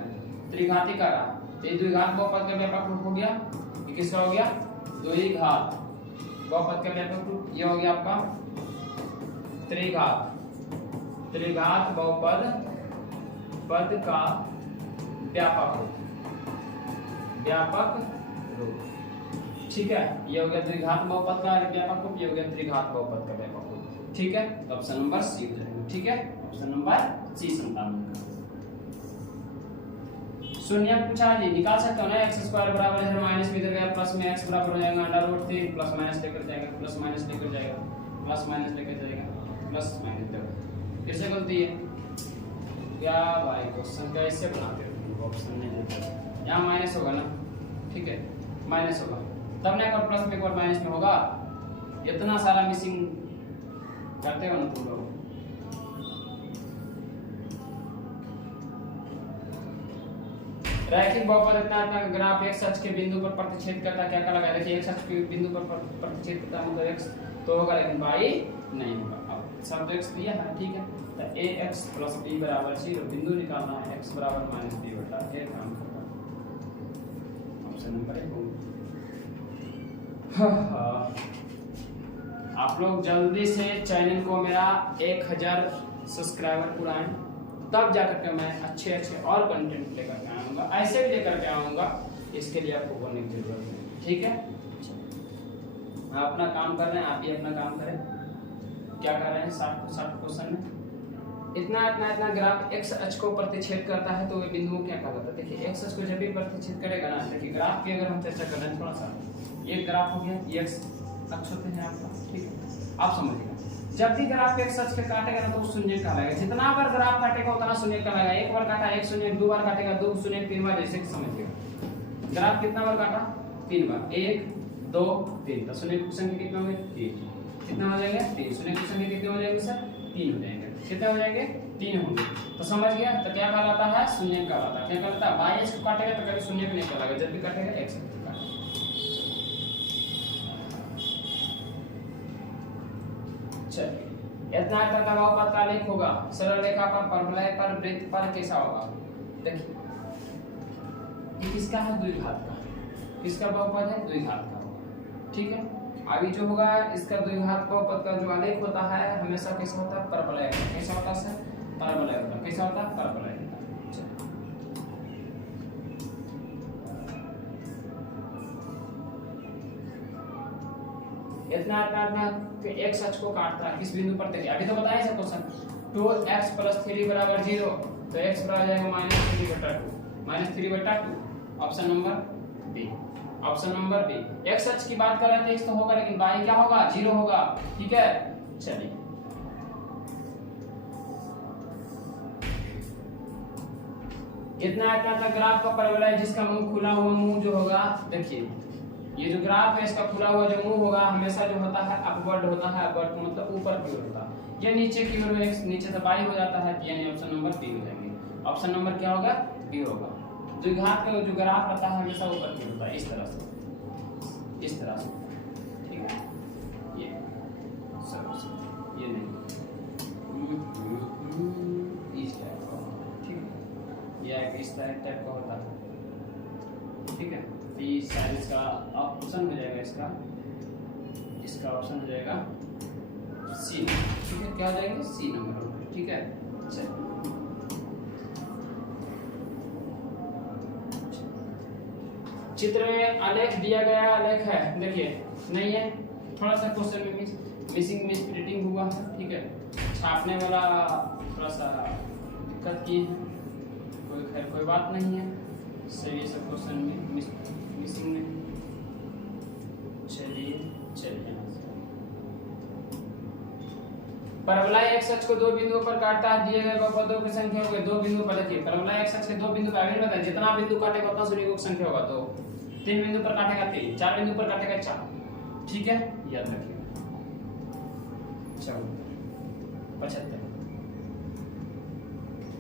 त्रिघाती का रहा, ये द्विघात बहुपद का व्यापक रूप हो गया, ये किसका हो गया? द्विघात बहुपद का व्यापक रूप, ये हो गया आपका त्रिघात, त्रिघात बहुपद पद का व्यापक रूप, व्यापक रूप, ठीक है, ये हो गया द्विघात बहुपद का व्यापक रूप, ये हो गया त्रिघात बहुपद का व्यापक रूप, ठीक है। तो ऑप्शन नंबर सी हो जाएगा, ठीक है, ऑप्शन नंबर सी 57। शून्य पूछा जी, निकाल सकते हो ना। एक्स स्क्वायर बराबर है माइनस में इधर गया प्लस में एक्स बराबर हो जाएगा अंडर रूट 3 प्लस माइनस लेकर जाएगा प्लस माइनस लेकर जाएगा प्लस माइनस लेकर जाएगा प्लस माइनस लेकर। फिर से गलती है क्या भाई, क्वेश्चन कैसे बनाते हो, ऑप्शन नहीं देते। यहाँ माइनस होगा ना, ठीक है माइनस होगा, तब ना एक बार प्लस में एक बार माइनस में होगा। इतना सारा मिसिंग करते हो ना तुम लोग। रैखिक बहुपद इतना इतना ग्राफ एक्स अक्ष के बिंदु पर प्रतिच्छेद करता है, क्या क्या लगा देखिए, एक्स अक्ष के बिंदु पर प्रतिच्छेद करता है मतलब एक्स तो होगा, लेकिन वाई नहीं होगा। अब सब तो एक्स दिया है, ठीक है, तो ax + b = 0 बिंदु निकालना है, x = -b बटा a काम करता है। Option number 1। आप लोग जल्दी से चैनल को मेरा 1000 सब्सक्राइबर पुराएं, तब जाकर के मैं अच्छे अच्छे और कंटेंट लेकर के आऊँगा, ऐसे भी लेकर के आऊँगा। इसके लिए आपको बोलने की जरूरत है, ठीक है। मैं अपना काम कर रहे हैं, आप भी अपना काम करें। क्या कर रहे हैं 60 क्वेश्चन में इतना इतना इतना ग्राफ एक्स अक्ष को प्रतिच्छेद करता है, तो वे बिंदुओं क्या कहलाता है। देखिए एक्स अक्ष को जब भी प्रतिच्छेद करेगा ना, देखिए ग्राफ की अगर हम चर्चा कर रहे हैं थोड़ा सा, ये ग्राफ हो गया, ये एक्स अक्ष होते हैं आपका, ठीक है, आप समझिएगा। जब भी ग्राफ एक्स अक्ष के काटेगा ना तो शून्य कहलाएगा, जितना बार ग्राफ काटेगा उतना शून्य कहलाएगा। एक बार काटा 1 शून्य, 2 बार काटेगा 2 शून्य, 3 बार, जैसे कि समझिएगा। ग्राफ कितना बार काटा 3 बार, 1 2 3, तो शून्य की संख्या कितना होंगे 3, कितना हो जाएगा 3, शून्य की संख्या कितने हो जाएंगे सर 3 हो जाएंगे, कितने हो जाएंगे 3 होंगे। तो समझ गया, तो क्या कहलाता है शून्य कहलाता है। क्या कहलाता है, बाई एक्स को काटेगा तो कभी शून्य नहीं कहलाएगा, जब भी काटेगा एक्स को काटेगा। चलिए इतना इतना बहुपद का लेख होगा, सरल रेखा पर, परवलय पर, वृत्त पर कैसा होगा। देखिए ये किसका है, द्विघात का, किसका बहुपद है द्विघात का होगा, ठीक है। अभी जो होगा इसका द्विघात बहुपद का जो आलेख होता है हमेशा कैसा होता है, परवलय का। कैसा होता है सर, परवलय होता है। कैसा होता है, परवलय होता है। इतना इतना इतना एक्स अक्ष को काटता है किस बिंदु पर, देखिए अभी तो बताया है क्वेश्चन 2x + 3 = 0, तो x बराबर जाएगा -3/2 -3/2। Option number B, option number B. X अक्ष की बात कर रहे थे, x तो होगा, लेकिन y क्या होगा 0 होगा, ठीक है। चलिए इतना इतना इतना ग्राफ का परवलय जिसका मुंह खुला हुआ मुंह जो होगा, देखिए ये जो ग्राफ है इसका खुला हुआ जो मुंह होगा हमेशा जो होता है अपवर्ड होता है, अपवर्ड मतलब ऊपर की ओर होता है, या नीचे की ओर में नीचे से बाई हो जाता है, यानी ऑप्शन नंबर बी हो जाएंगे। ऑप्शन नंबर क्या होगा, बी होगा। द्विघात का जो ग्राफ रहता है हमेशा ऊपर की ओर होता है, इस तरह से, इस तरह से, ठीक है। ये सब ये नहीं इस टाइप का, ठीक है, या इस टाइप का होता है, ठीक है। तो ये शायद इसका ऑप्शन हो जाएगा, इसका ऑप्शन हो जाएगा सी, ठीक है। क्या हो जाएगा सी नंबर, ठीक है। चलिए चित्र में आलेख दिया गया आलेख है, देखिए नहीं है, थोड़ा सा क्वेश्चन में मिस प्रिंटिंग हुआ है, ठीक है। छापने वाला थोड़ा सा दिक्कत की है, कोई बात नहीं है, सही है सब क्वेश्चन में मिसिंग में। चलिए परवलय एक्स अक्ष को दो बिंदुओं पर काटता है, दिए गए बहुपदों की संख्या हो गई दो बिंदु पर। देखिए परवलय एक्स अक्ष के दो बिंदु पर अभी बताएं, जितना बिंदु काटेगा उतना शून्य की संख्या होगा, तो 3 बिंदु पर काटेगा 3, 4 बिंदु पर काटेगा 4, ठीक है, याद रखिए। चलो 75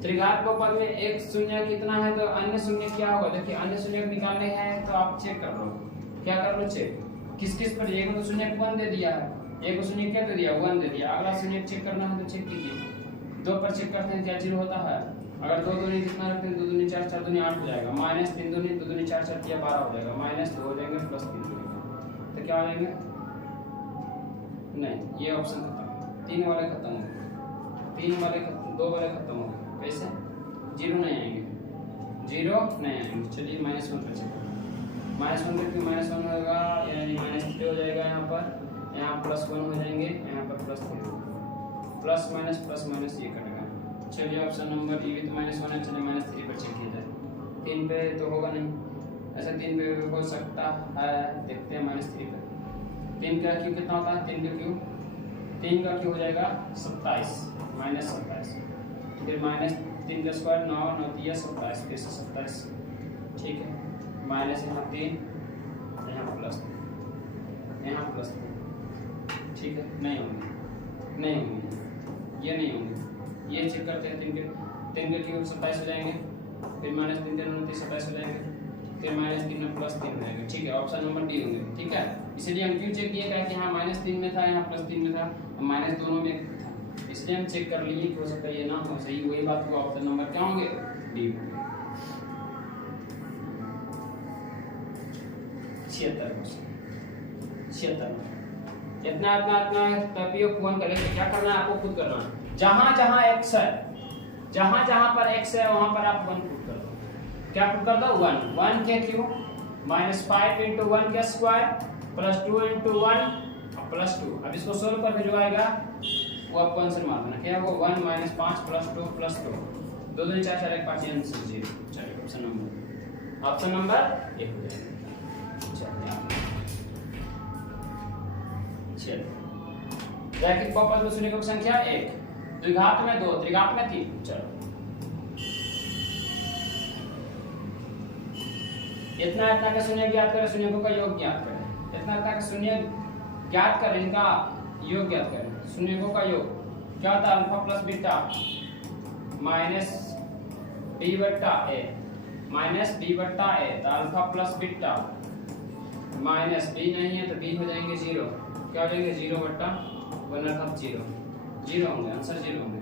त्रिघात बहुपद में एक शून्य कितना है, तो अन्य शून्य क्या होगा। देखिए अन्य शून्य निकालने हैं तो आप चेक कर लो, क्या कर लो चेक, किस किस पर। एक तो शून्य 1 दे दिया है, एक शून्य क्या दे दिया 1 दे दिया, अगला शून्य चेक करना है तो चेक कीजिए। 2 पर चेक करते हैं क्या 0 होता है, अगर 2 दूनी कितना रखते हैं 2 दूनी 4, 4 दूनी 8 हो जाएगा, -3 दूनी 2 दूनी 4, 4 12 हो जाएगा, -2 हो जाएंगे +3 हो जाएगा, तो क्या हो जाएंगे, नहीं ये ऑप्शन खत्म, 3 वाले खत्म हो गए, 3 वाले खत्म, 2 वाले खत्म हो गए, कैसे 0 नहीं आएंगे, 0 नहीं आएंगे। चलिए -1 पर चेक -1 करके -1 होगा, यानी -3 हो जाएगा, यहाँ पर यहाँ +1 हो जाएंगे, यहाँ पर +3 प्लस माइनस ये कटेगा। चलिए ऑप्शन नंबर ई विद -1 है, चलिए -3 पर चेक किया जाए, 3 पे तो होगा नहीं, ऐसा 3 पे हो सकता है, देखते हैं -3 पे। 3 का क्यू कितना होता है? 3 का क्यू हो जाएगा 27 -27, फिर -3 का स्क्वायर 9 9 3 27, फिर से 27, ठीक है। माइनस यहाँ 3, यहाँ प्लस 3, ठीक है। नहीं होंगे, ये नहीं होंगे, ये चेक करते हैं। 3 के क्यूब 27 हो जाएंगे, फिर -3 3 29 27 हो जाएंगे, फिर -3 में +3 हो जाएगा, ठीक है। ऑप्शन नंबर डी होंगे, ठीक है। इसलिए हम क्यों चेक किए कि यहाँ -3 में था, यहाँ +3 में था, माइनस दोनों में था, इसलिए हम चेक कर लिए कि हो सकता है ये ना हो, सही वही बात हुआ। ऑप्शन नंबर क्या होंगे? डी होंगे। 76 इतना तभी पूर्ण करेंगे। क्या करना है आपको? खुद करना है। जहां जहां x है, जहां पर x है वहां पर आप 1 पुट कर दो। क्या पुट कर दो? 1 के क्यू -5 × 1 का स्क्वायर +2 × 1 +2। अब इसको सोल्व कर फिर जो आएगा वो आपको आंसर मार देना। क्या है वो? 1 -5 +2 +2, 2 2 4 4 1 5 आंसर 0। चलिए ऑप्शन नंबर 1 हो जाएगा। रैखिक बहुपद में शून्य की संख्या 1, द्विघात में 2, त्रिघात में 3। चलो इतना का शून्य ज्ञात करें, शून्यों का योग ज्ञात करें। इतना का शून्य ज्ञात करें, इनका योग ज्ञात करें। शून्यों का योग क्या होता है? अल्फा प्लस बीटा -b बट्टा a -b बट्टा a, तो alpha plus beta minus b नहीं है तो b हो जाएंगे 0। क्या हो जाएंगे? 0 बट्टा 1 अर्थात 0 होंगे, आंसर 0 होंगे।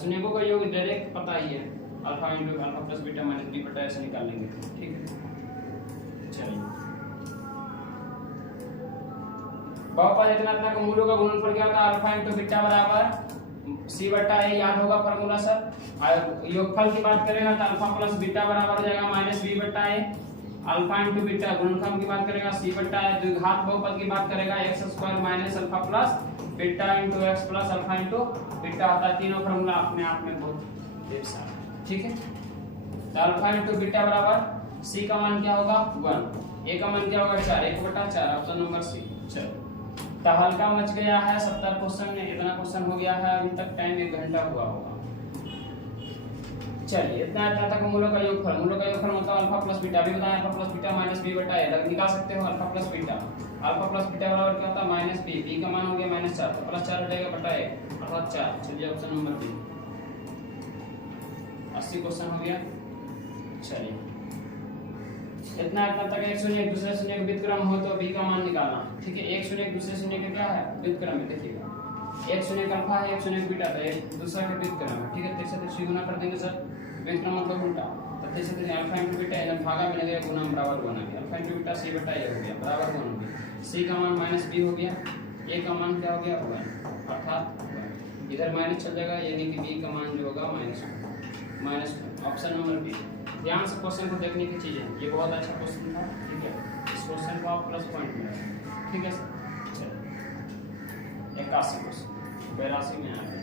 शून्यों का योग डायरेक्ट पता ही है, alpha into alpha plus beta minus b बट्टा ऐसे निकाल लेंगे, ठीक है। चलिए बहुपद इतना का मूलों का गुणनफल क्या होता है? अल्फा इंटू बीटा बराबर c बट्टा a, याद होगा फार्मूला सर। योगफल की बात करेंगे तो अल्फा प्लस बीटा बराबर हो जाएगा -b बट्टा a। अल्फा इंटू बीटा गुणनखंड की बात करेगा c बट्टा a। द्विघात बहुपद की बात करेगा x² minus alpha plus beta into x plus alpha into beta होता है। तीनों फार्मूला अपने आप में बहुत एक साथ, ठीक है। तो अल्फा इंटू बीटा बराबर c का मान क्या होगा? 1, a का मान क्या होगा? 4, 1/4, ऑप्शन नंबर सी। चलो तो हल्का मच गया है 70 क्वेश्चन में, इतना क्वेश्चन हो गया है, अभी तक टाइम 1 घंटा हुआ होगा। चलिए इतना तक मूलों का योगफल मतलब अल्फा प्लस बीटा। अभी बताएं alpha plus beta minus b बटा a निकाल सकते हो। अल्फा प्लस बीटा बराबर क्या होता है? माइनस b का मान हो गया -4, तो +4 हो जाएगा बटा a अर्थात 4। चलिए ऑप्शन नंबर 3, 80 क्वेश्चन हो गया। चलिए इतना तक एक शून्य एक दूसरे शून्य का व्युत्क्रम हो तो b का मान निकालना, ठीक है। एक शून्य एक दूसरे शून्य का क्या है? व्युत्क्रम है। देखिएगा एक शून्य का अल्फा है, एक शून्य का बीटा, तो एक दूसरा का व्युत्क्रम है, ठीक है। 3 से गुना कर देंगे सर, व्युत्क्रम मतलब उल्टा। तो 3 से अल्फा इंटू बीटा इधर भागा में लगेगा, गुना बराबर बना गया। अल्फा इंटू बीटा c बटा a हो गया, बराबर 1 हो गया। c का मान -b हो गया, a का मान क्या हो गया? 1 अर्थात 1। इधर माइनस चल जाएगा, यानी कि b का मान जो होगा -1। Option number B. ध्यान से क्वेश्चन को देखने की चीज है, ये बहुत अच्छा क्वेश्चन था, ठीक है। इस क्वेश्चन को आप प्लस पॉइंट मिलेगा, ठीक है सर। चलिए 81 क्वेश्चन 82 में आ गया।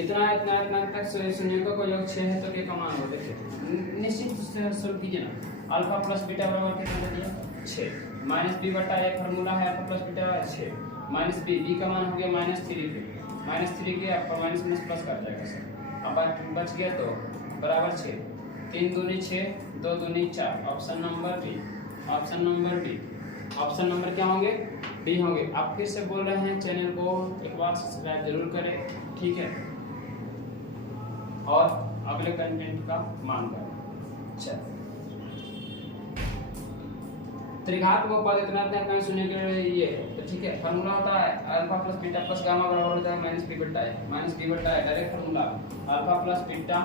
इतना तक शून्यों का योग 6 है तो क्या का मान हो? देखिए निश्चित से सोल्व कीजिए ना। अल्फा प्लस बीटा बराबर कितना दिया? 6। -b बटा a फॉर्मूला है, अल्फा प्लस बीटा 6 -b का मान हो गया -3 के, -3 के आप माइनस प्लस कर जाएगा सर। अब बच गया तो बराबर 6, 3 दूनी 6, 2 दूनी 4, option number B. Option number क्या होंगे? बी होंगे। आप फिर से बोल रहे हैं चैनल को एक बार सब्सक्राइब जरूर करें, ठीक है, और अगले कंटेंट का मान करें। चल त्रिघात बहुपद इतना तक सुनने के लिए ये है, तो ठीक है। फार्मूला होता है alpha plus beta plus gamma बराबर होता है -b बटा a। Direct formula alpha plus beta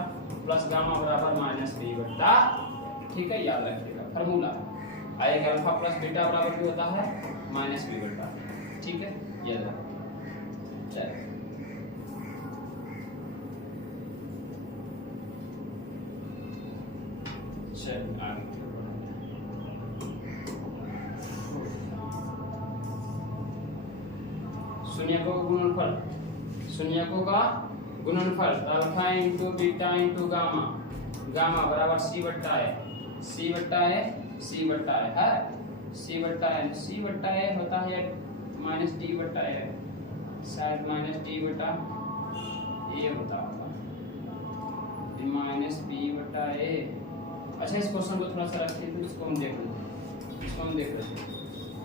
plus gamma बराबर -b बटा, ठीक है, याद रखिएगा फार्मूला आएगा। अल्फा प्लस बीटा बराबर भी होता है -b बटा, ठीक है, याद रखिए। चलिए आगे शून्यकों का गुणनफल, शून्यकों का गुणनफल alpha into beta into gamma, gamma बराबर सी बट्टा ए, सी बट्टा ए, सी बट्टा ए है, सी बट्टा ए, सी बट्टा ए होता है माइनस डी बट्टा ए, शायद माइनस डी बटा ए होता होगा, माइनस बी बटा ए। अच्छा इस क्वेश्चन को थोड़ा सा रखिए तो इसको हम देख लेते, इसको हम देख लेते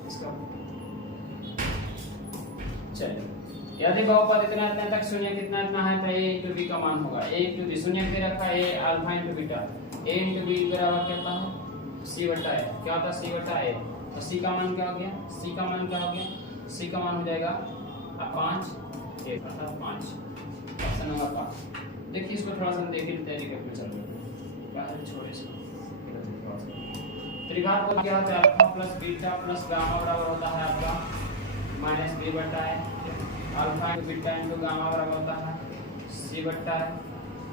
इसका। चलिए यदि बहुपद इतना इतना तक शून्य कितना इतना है तो a इंटू बी का मान होगा, a इंटू बी शून्य दे रखा है a alpha into beta, a into B बराबर क्या होता है c बटा a, क्या होता है c बटा a, तो c का मान क्या हो गया, c का मान क्या हो गया, c का मान हो जाएगा 5 a अर्थात 5, ऑप्शन नंबर 5। देखिए इसको थोड़ा सा देख लेते हैं रिकैप में चल रहा क्या है, छोड़े इसको। त्रिघात को क्या होता है alpha plus beta plus gamma बराबर होता है आपका माइनस बी बटा है, alpha into beta into gamma बराबर होता है सी बट्टा है,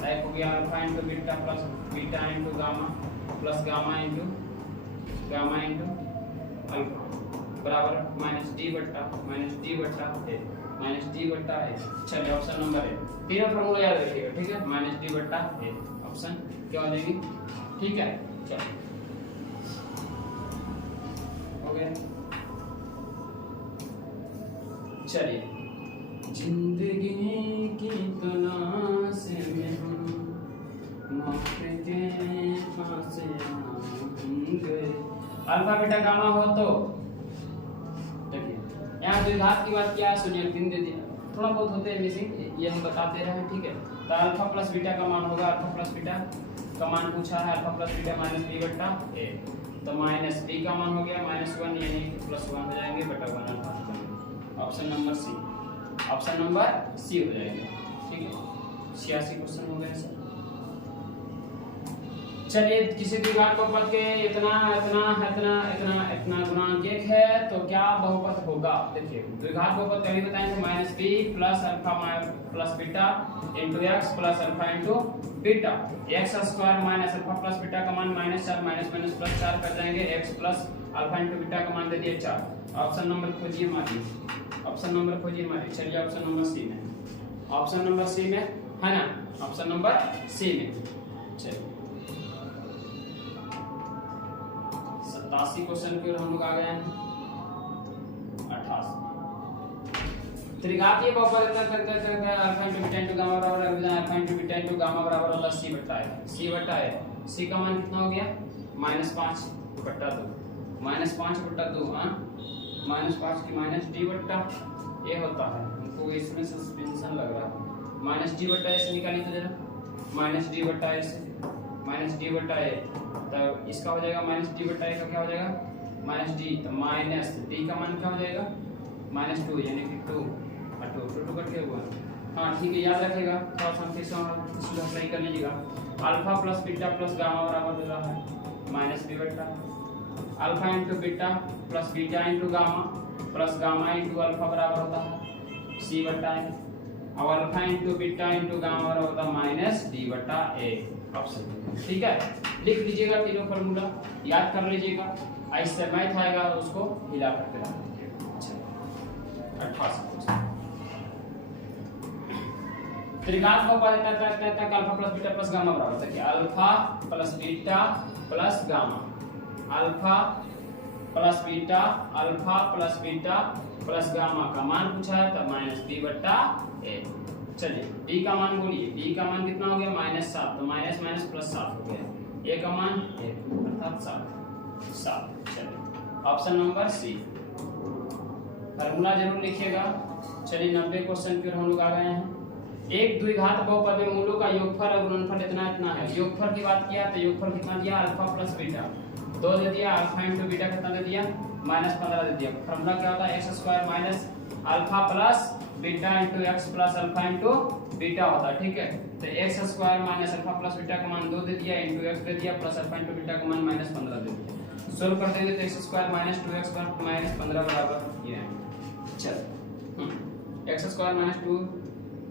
एक हो गया alpha into beta plus beta into gamma plus gamma into alpha बराबर माइनस डी बट्टा है, माइनस डी बट्टा है। चलिए ऑप्शन नंबर है, तीनों फॉर्मूला याद रखिएगा ठीक है, माइनस डी बट्टा है ऑप्शन क्या हो जाएगी, ठीक है। चलिए हो गया। चलिए जिंदगी की तलाश में हम मौत के पास गए, अल्फा बीटा गामा हो तो देखिए यहाँ द्विघात की बात किया, शून्य 3 दे दिया, थोड़ा बहुत होते हैं मिसिंग, ये हम बताते रहे ठीक है। तो अल्फा प्लस बीटा का मान होगा, अल्फा प्लस बीटा का मान पूछा है, alpha plus beta minus B बट्टा ए, तो माइनस बी का मान हो गया -1 यानी +1 हो जाएंगे बटा 1 alpha, option number C, option number C हो जाएगा ठीक है। 86 क्वेश्चन हो गए सर। चलिए किसी द्विघात बहुपद के इतना इतना इतना इतना इतना गुणांक 1 है तो क्या बहुपद होगा, देखिए द्विघात बहुपद कभी बताएंगे -b plus alpha plus beta into X plus alpha into beta, x square minus alpha plus beta का मान -4 माइनस प्लस 4 कर जाएंगे, x plus alpha into beta का मान दे दिए 4, ऑप्शन नंबर खोजिए मारिए, ऑप्शन नंबर खोजिए मारिए। चलिए ऑप्शन नंबर सी में, ऑप्शन नंबर सी में है ना, ऑप्शन नंबर सी में। चलिए 87 क्वेश्चन की ओर हम लोग आ गए हैं। 88 त्रिघातीय बहुपद alpha into beta into gamma बराबर alpha into beta into gamma बराबर होता है सी बट्टा है, सी बट्टा है, सी का मान कितना हो गया -5 बट्टा 2, -5 बट्टा 2 हां, -5 की माइनस डी बट्टा ए होता है, हमको इसमें सस्पेंशन लग रहा है, माइनस डी बट्टा ए से निकालिए तो जरा, माइनस डी बट्टा ए से माइनस डी बट्टा ए, तो इसका हो जाएगा माइनस डी बट्टा ए का क्या हो जाएगा माइनस डी, तो माइनस डी का मान क्या हो जाएगा -2 यानी कि 2 2 कट के हुआ, हाँ ठीक है याद रखिएगा, थोड़ा सा फिर से अप्लाई कर लीजिएगा। Alpha plus beta plus gamma बराबर हो रहा है माइनस बी बट्टा, alpha into beta plus beta into gamma plus gamma into alpha बराबर होता है सी बट्टा ए, और alpha into beta into gamma बराबर होता है माइनस डी बट्टा ए, ऑप्शन ठीक है। लिख लीजिएगा तीनों फॉर्मूला, याद कर लीजिएगा, ऐसे मैथ आएगा उसको हिला करके रख लीजिएगा। अच्छा 88 त्रिघात बहुपद तक alpha plus beta plus gamma बराबर था कि alpha plus beta plus gamma, alpha plus beta alpha plus beta plus gamma का मान पूछा है तो -b बट्टा a। चलिए b का मान बोलिए, b का मान कितना हो गया -7, तो माइनस माइनस प्लस 7 हो गया, a का मान 1 अर्थात 7। चलिए ऑप्शन नंबर सी, फार्मूला जरूर लिखिएगा। चलिए 90 क्वेश्चन फिर हम लोग आ गए हैं। एक द्विघात बहुपद में मूलों का योगफल और गुणनफल इतना इतना है, योगफल की बात किया तो योगफल कितना दिया अल्फा प्लस बीटा 2 दे दिया, अल्फा इंटू बीटा कितना दे दिया -15 दे दिया। फार्मूला क्या होता है x square minus alpha plus beta into X plus alpha into beta होता है ठीक है। तो X square minus alpha plus beta का मान 2 दे दिया इंटू एक्स दे दिया प्लस अल्फा इंटू बीटा का मान -15 दे दिया। सोल्व कर देंगे तो एक्स स्क्वायर माइनस 2x -15 बराबर ये है। चल एक्स स्क्वायर माइनस 2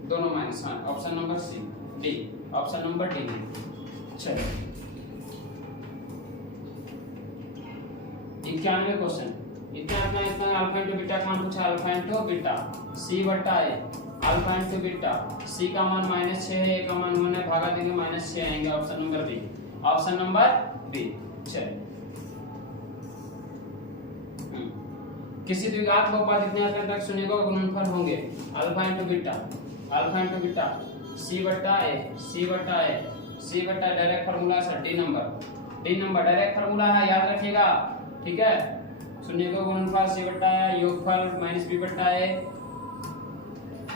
दोनों माइनस, हाँ option number C D, option number D. चलो 91 क्वेश्चन, इतना अल्फा इंटू बीटा का मान पूछा, अल्फा इंटू बीटा सी बट्टा ए अल्फा इंटू बीटा, सी का मान -6 है, ए का मान 1 है, भागा देंगे -6 आएंगे। Option number B, option number B. चलिए, किसी द्विघात बहुपद इतने अंक शून्य का गुणनफल होंगे। Alpha into beta, alpha into beta, C बट्टा ए, सी बट्टा ए, सी बट्टा direct formula sir, D number direct formula है, याद रखिएगा, ठीक है। शून्य का गुणनफल सी बट्टा ए, योगफल माइनस बी बट्टा ए,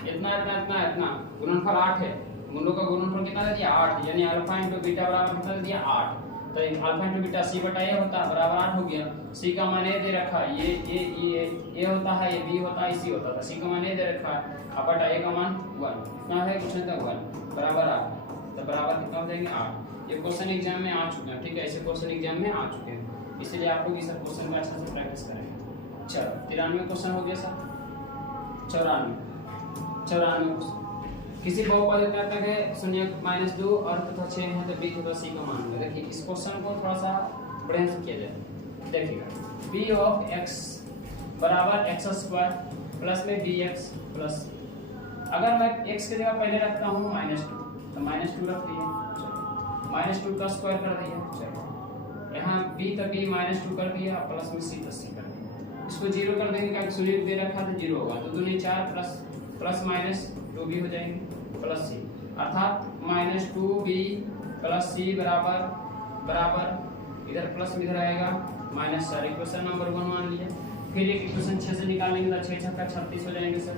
इतना इतना इतना इतना, गुणनफल 8 है। मूलों का गुणनफल कितना दे दिया 8, यानी अल्फा इंटू बीटा बराबर कितना दे दिया 8। तो अल्फा इंटू बीटा सी बटा ए होता है बराबर 8 हो गया। सी का मान ए दे रखा है, ये होता है, ये बी होता है, सी होता था। सी का मान ए दे रखा है, अब बटा ए का मान 1 कितना है, क्वेश्चन तक 1 बराबर 8, तो बराबर कितना हो जाएंगे 8। ये क्वेश्चन एग्जाम में आ चुके हैं, ठीक है, ऐसे क्वेश्चन एग्जाम में आ चुके हैं, इसलिए आप लोग इस क्वेश्चन का अच्छा से प्रैक्टिस करेंगे। चलो 93 क्वेश्चन हो गया सर, 94 क्वेश्चन। किसी बहुपद इतना तक है 0 -2 और तथा 6 है तो b तथा c का मान है। देखिए इस क्वेश्चन को थोड़ा सा बढ़िया से किया जाए। देखिएगा b ऑफ x बराबर x² प्लस में bx प्लस, अगर मैं x की जगह पहले रखता हूँ -2 तो -2 रख दिया, चलो -2 का स्क्वायर कर दिया, चलो यहाँ b तक b -2 कर दिया प्लस में c तक c कर दिया। इसको 0 कर देंगे क्योंकि शून्य दे रखा तो 0 होगा, तो 2 × 4 प्लस -2 भी हो जाएंगे प्लस सी, अर्थात -2b प्लस सी बराबर इधर प्लस में इधर आएगा -4। इक्वेशन नंबर 1 मान लिया। फिर एक इक्वेशन 6 से निकालेंगे तो 6 × 6 = 36 हो जाएंगे सर,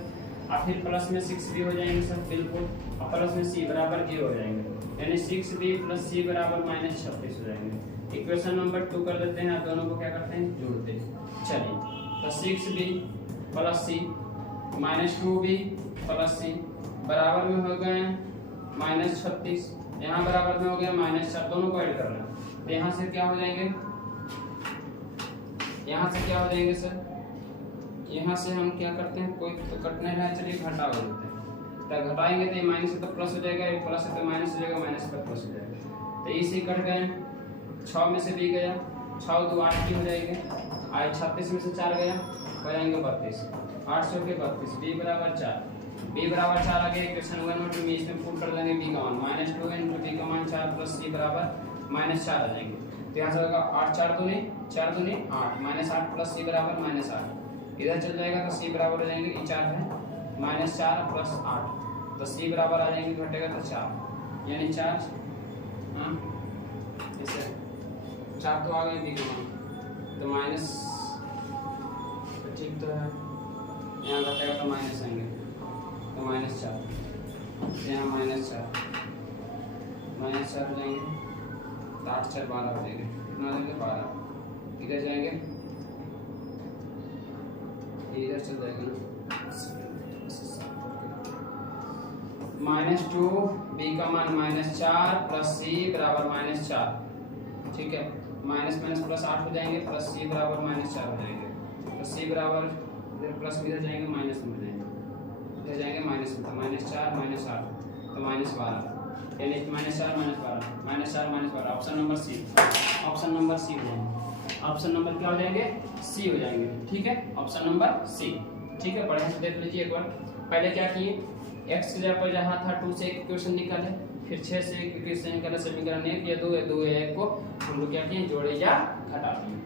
और फिर प्लस में 6 भी हो जाएंगे सर, बिल्कुल, और प्लस में c बराबर 0 हो जाएंगे, यानी 6b प्लस c बराबर -36 हो जाएंगे। इक्वेशन नंबर 2 कर देते हैं, दोनों को क्या करते हैं जोड़ते हैं। चलिए तो 6b plus c -2b plus c बराबर में हो गए -36, यहाँ बराबर में हो गया -4, दोनों को ऐड कर रहे हैं तो यहाँ से क्या हो जाएंगे, यहाँ से क्या हो जाएंगे सर, यहाँ से हम क्या करते हैं, कोई तो कटने रहा, चलिए घटा देते हैं, तो घटाएंगे तो माइनस से तो प्लस हो जाएगा, ये प्लस है तो माइनस हो जाएगा, माइनस का प्लस हो जाएगा, तो इसे कट गए, 6 में से b गया, 6 2 8 की हो जाएगी, आई 36 में से 4 गया, हो जाएंगे 32, 800 के 32, b बराबर 4, b बराबर 4 आ गया। इक्वेशन 1 और 2 में इसमें पुट कर देंगे b का मान -2 इनटू b का मान 4 प्लस c बराबर -4 आ जाएंगे, तो यहाँ से होगा 8 4 दूनी 8 -8 प्लस c बराबर -8, इधर चल जाएगा तो c बराबर हो जाएंगे, ये 4 है -4 प्लस 8, तो c बराबर आ जाएंगे, घटेगा तो 4, यानी 4 हाँ ऐसे 4 तो आ गए b का मान, तो माइनस ठीक तो है, यहाँ घटेगा तो माइनस आएंगे, तो -4, यहाँ -4 हो जाएंगे, तो 8 4 12 हो जाएंगे, कितना देंगे 12, इधर जाएंगे, इधर चल जाएगा ना, -2 b का मान -4 प्लस c बराबर -4, ठीक है, माइनस प्लस 8 हो जाएंगे, प्लस c बराबर -4 हो जाएंगे, तो c बराबर इधर प्लस में इधर जाएंगे, माइनस में हो जाएंगे, इधर जाएंगे माइनस में, तो -4 -8 तो -12, यानी -4 -12, option number C, option number C हो जाएंगे, ऑप्शन नंबर क्या हो जाएंगे, सी हो जाएंगे, ठीक है, ऑप्शन नंबर सी, ठीक है। बढ़िया से देख लीजिए एक बार, पहले क्या किए, x की जगह पर जहाँ था 2 से एक इक्वेशन निकाले, फिर 6 से एक इक्वेशन निकाला, समीकरण 1 या 2 या 2 या 1 को हम लोग क्या किए, जोड़े या घटा दिए।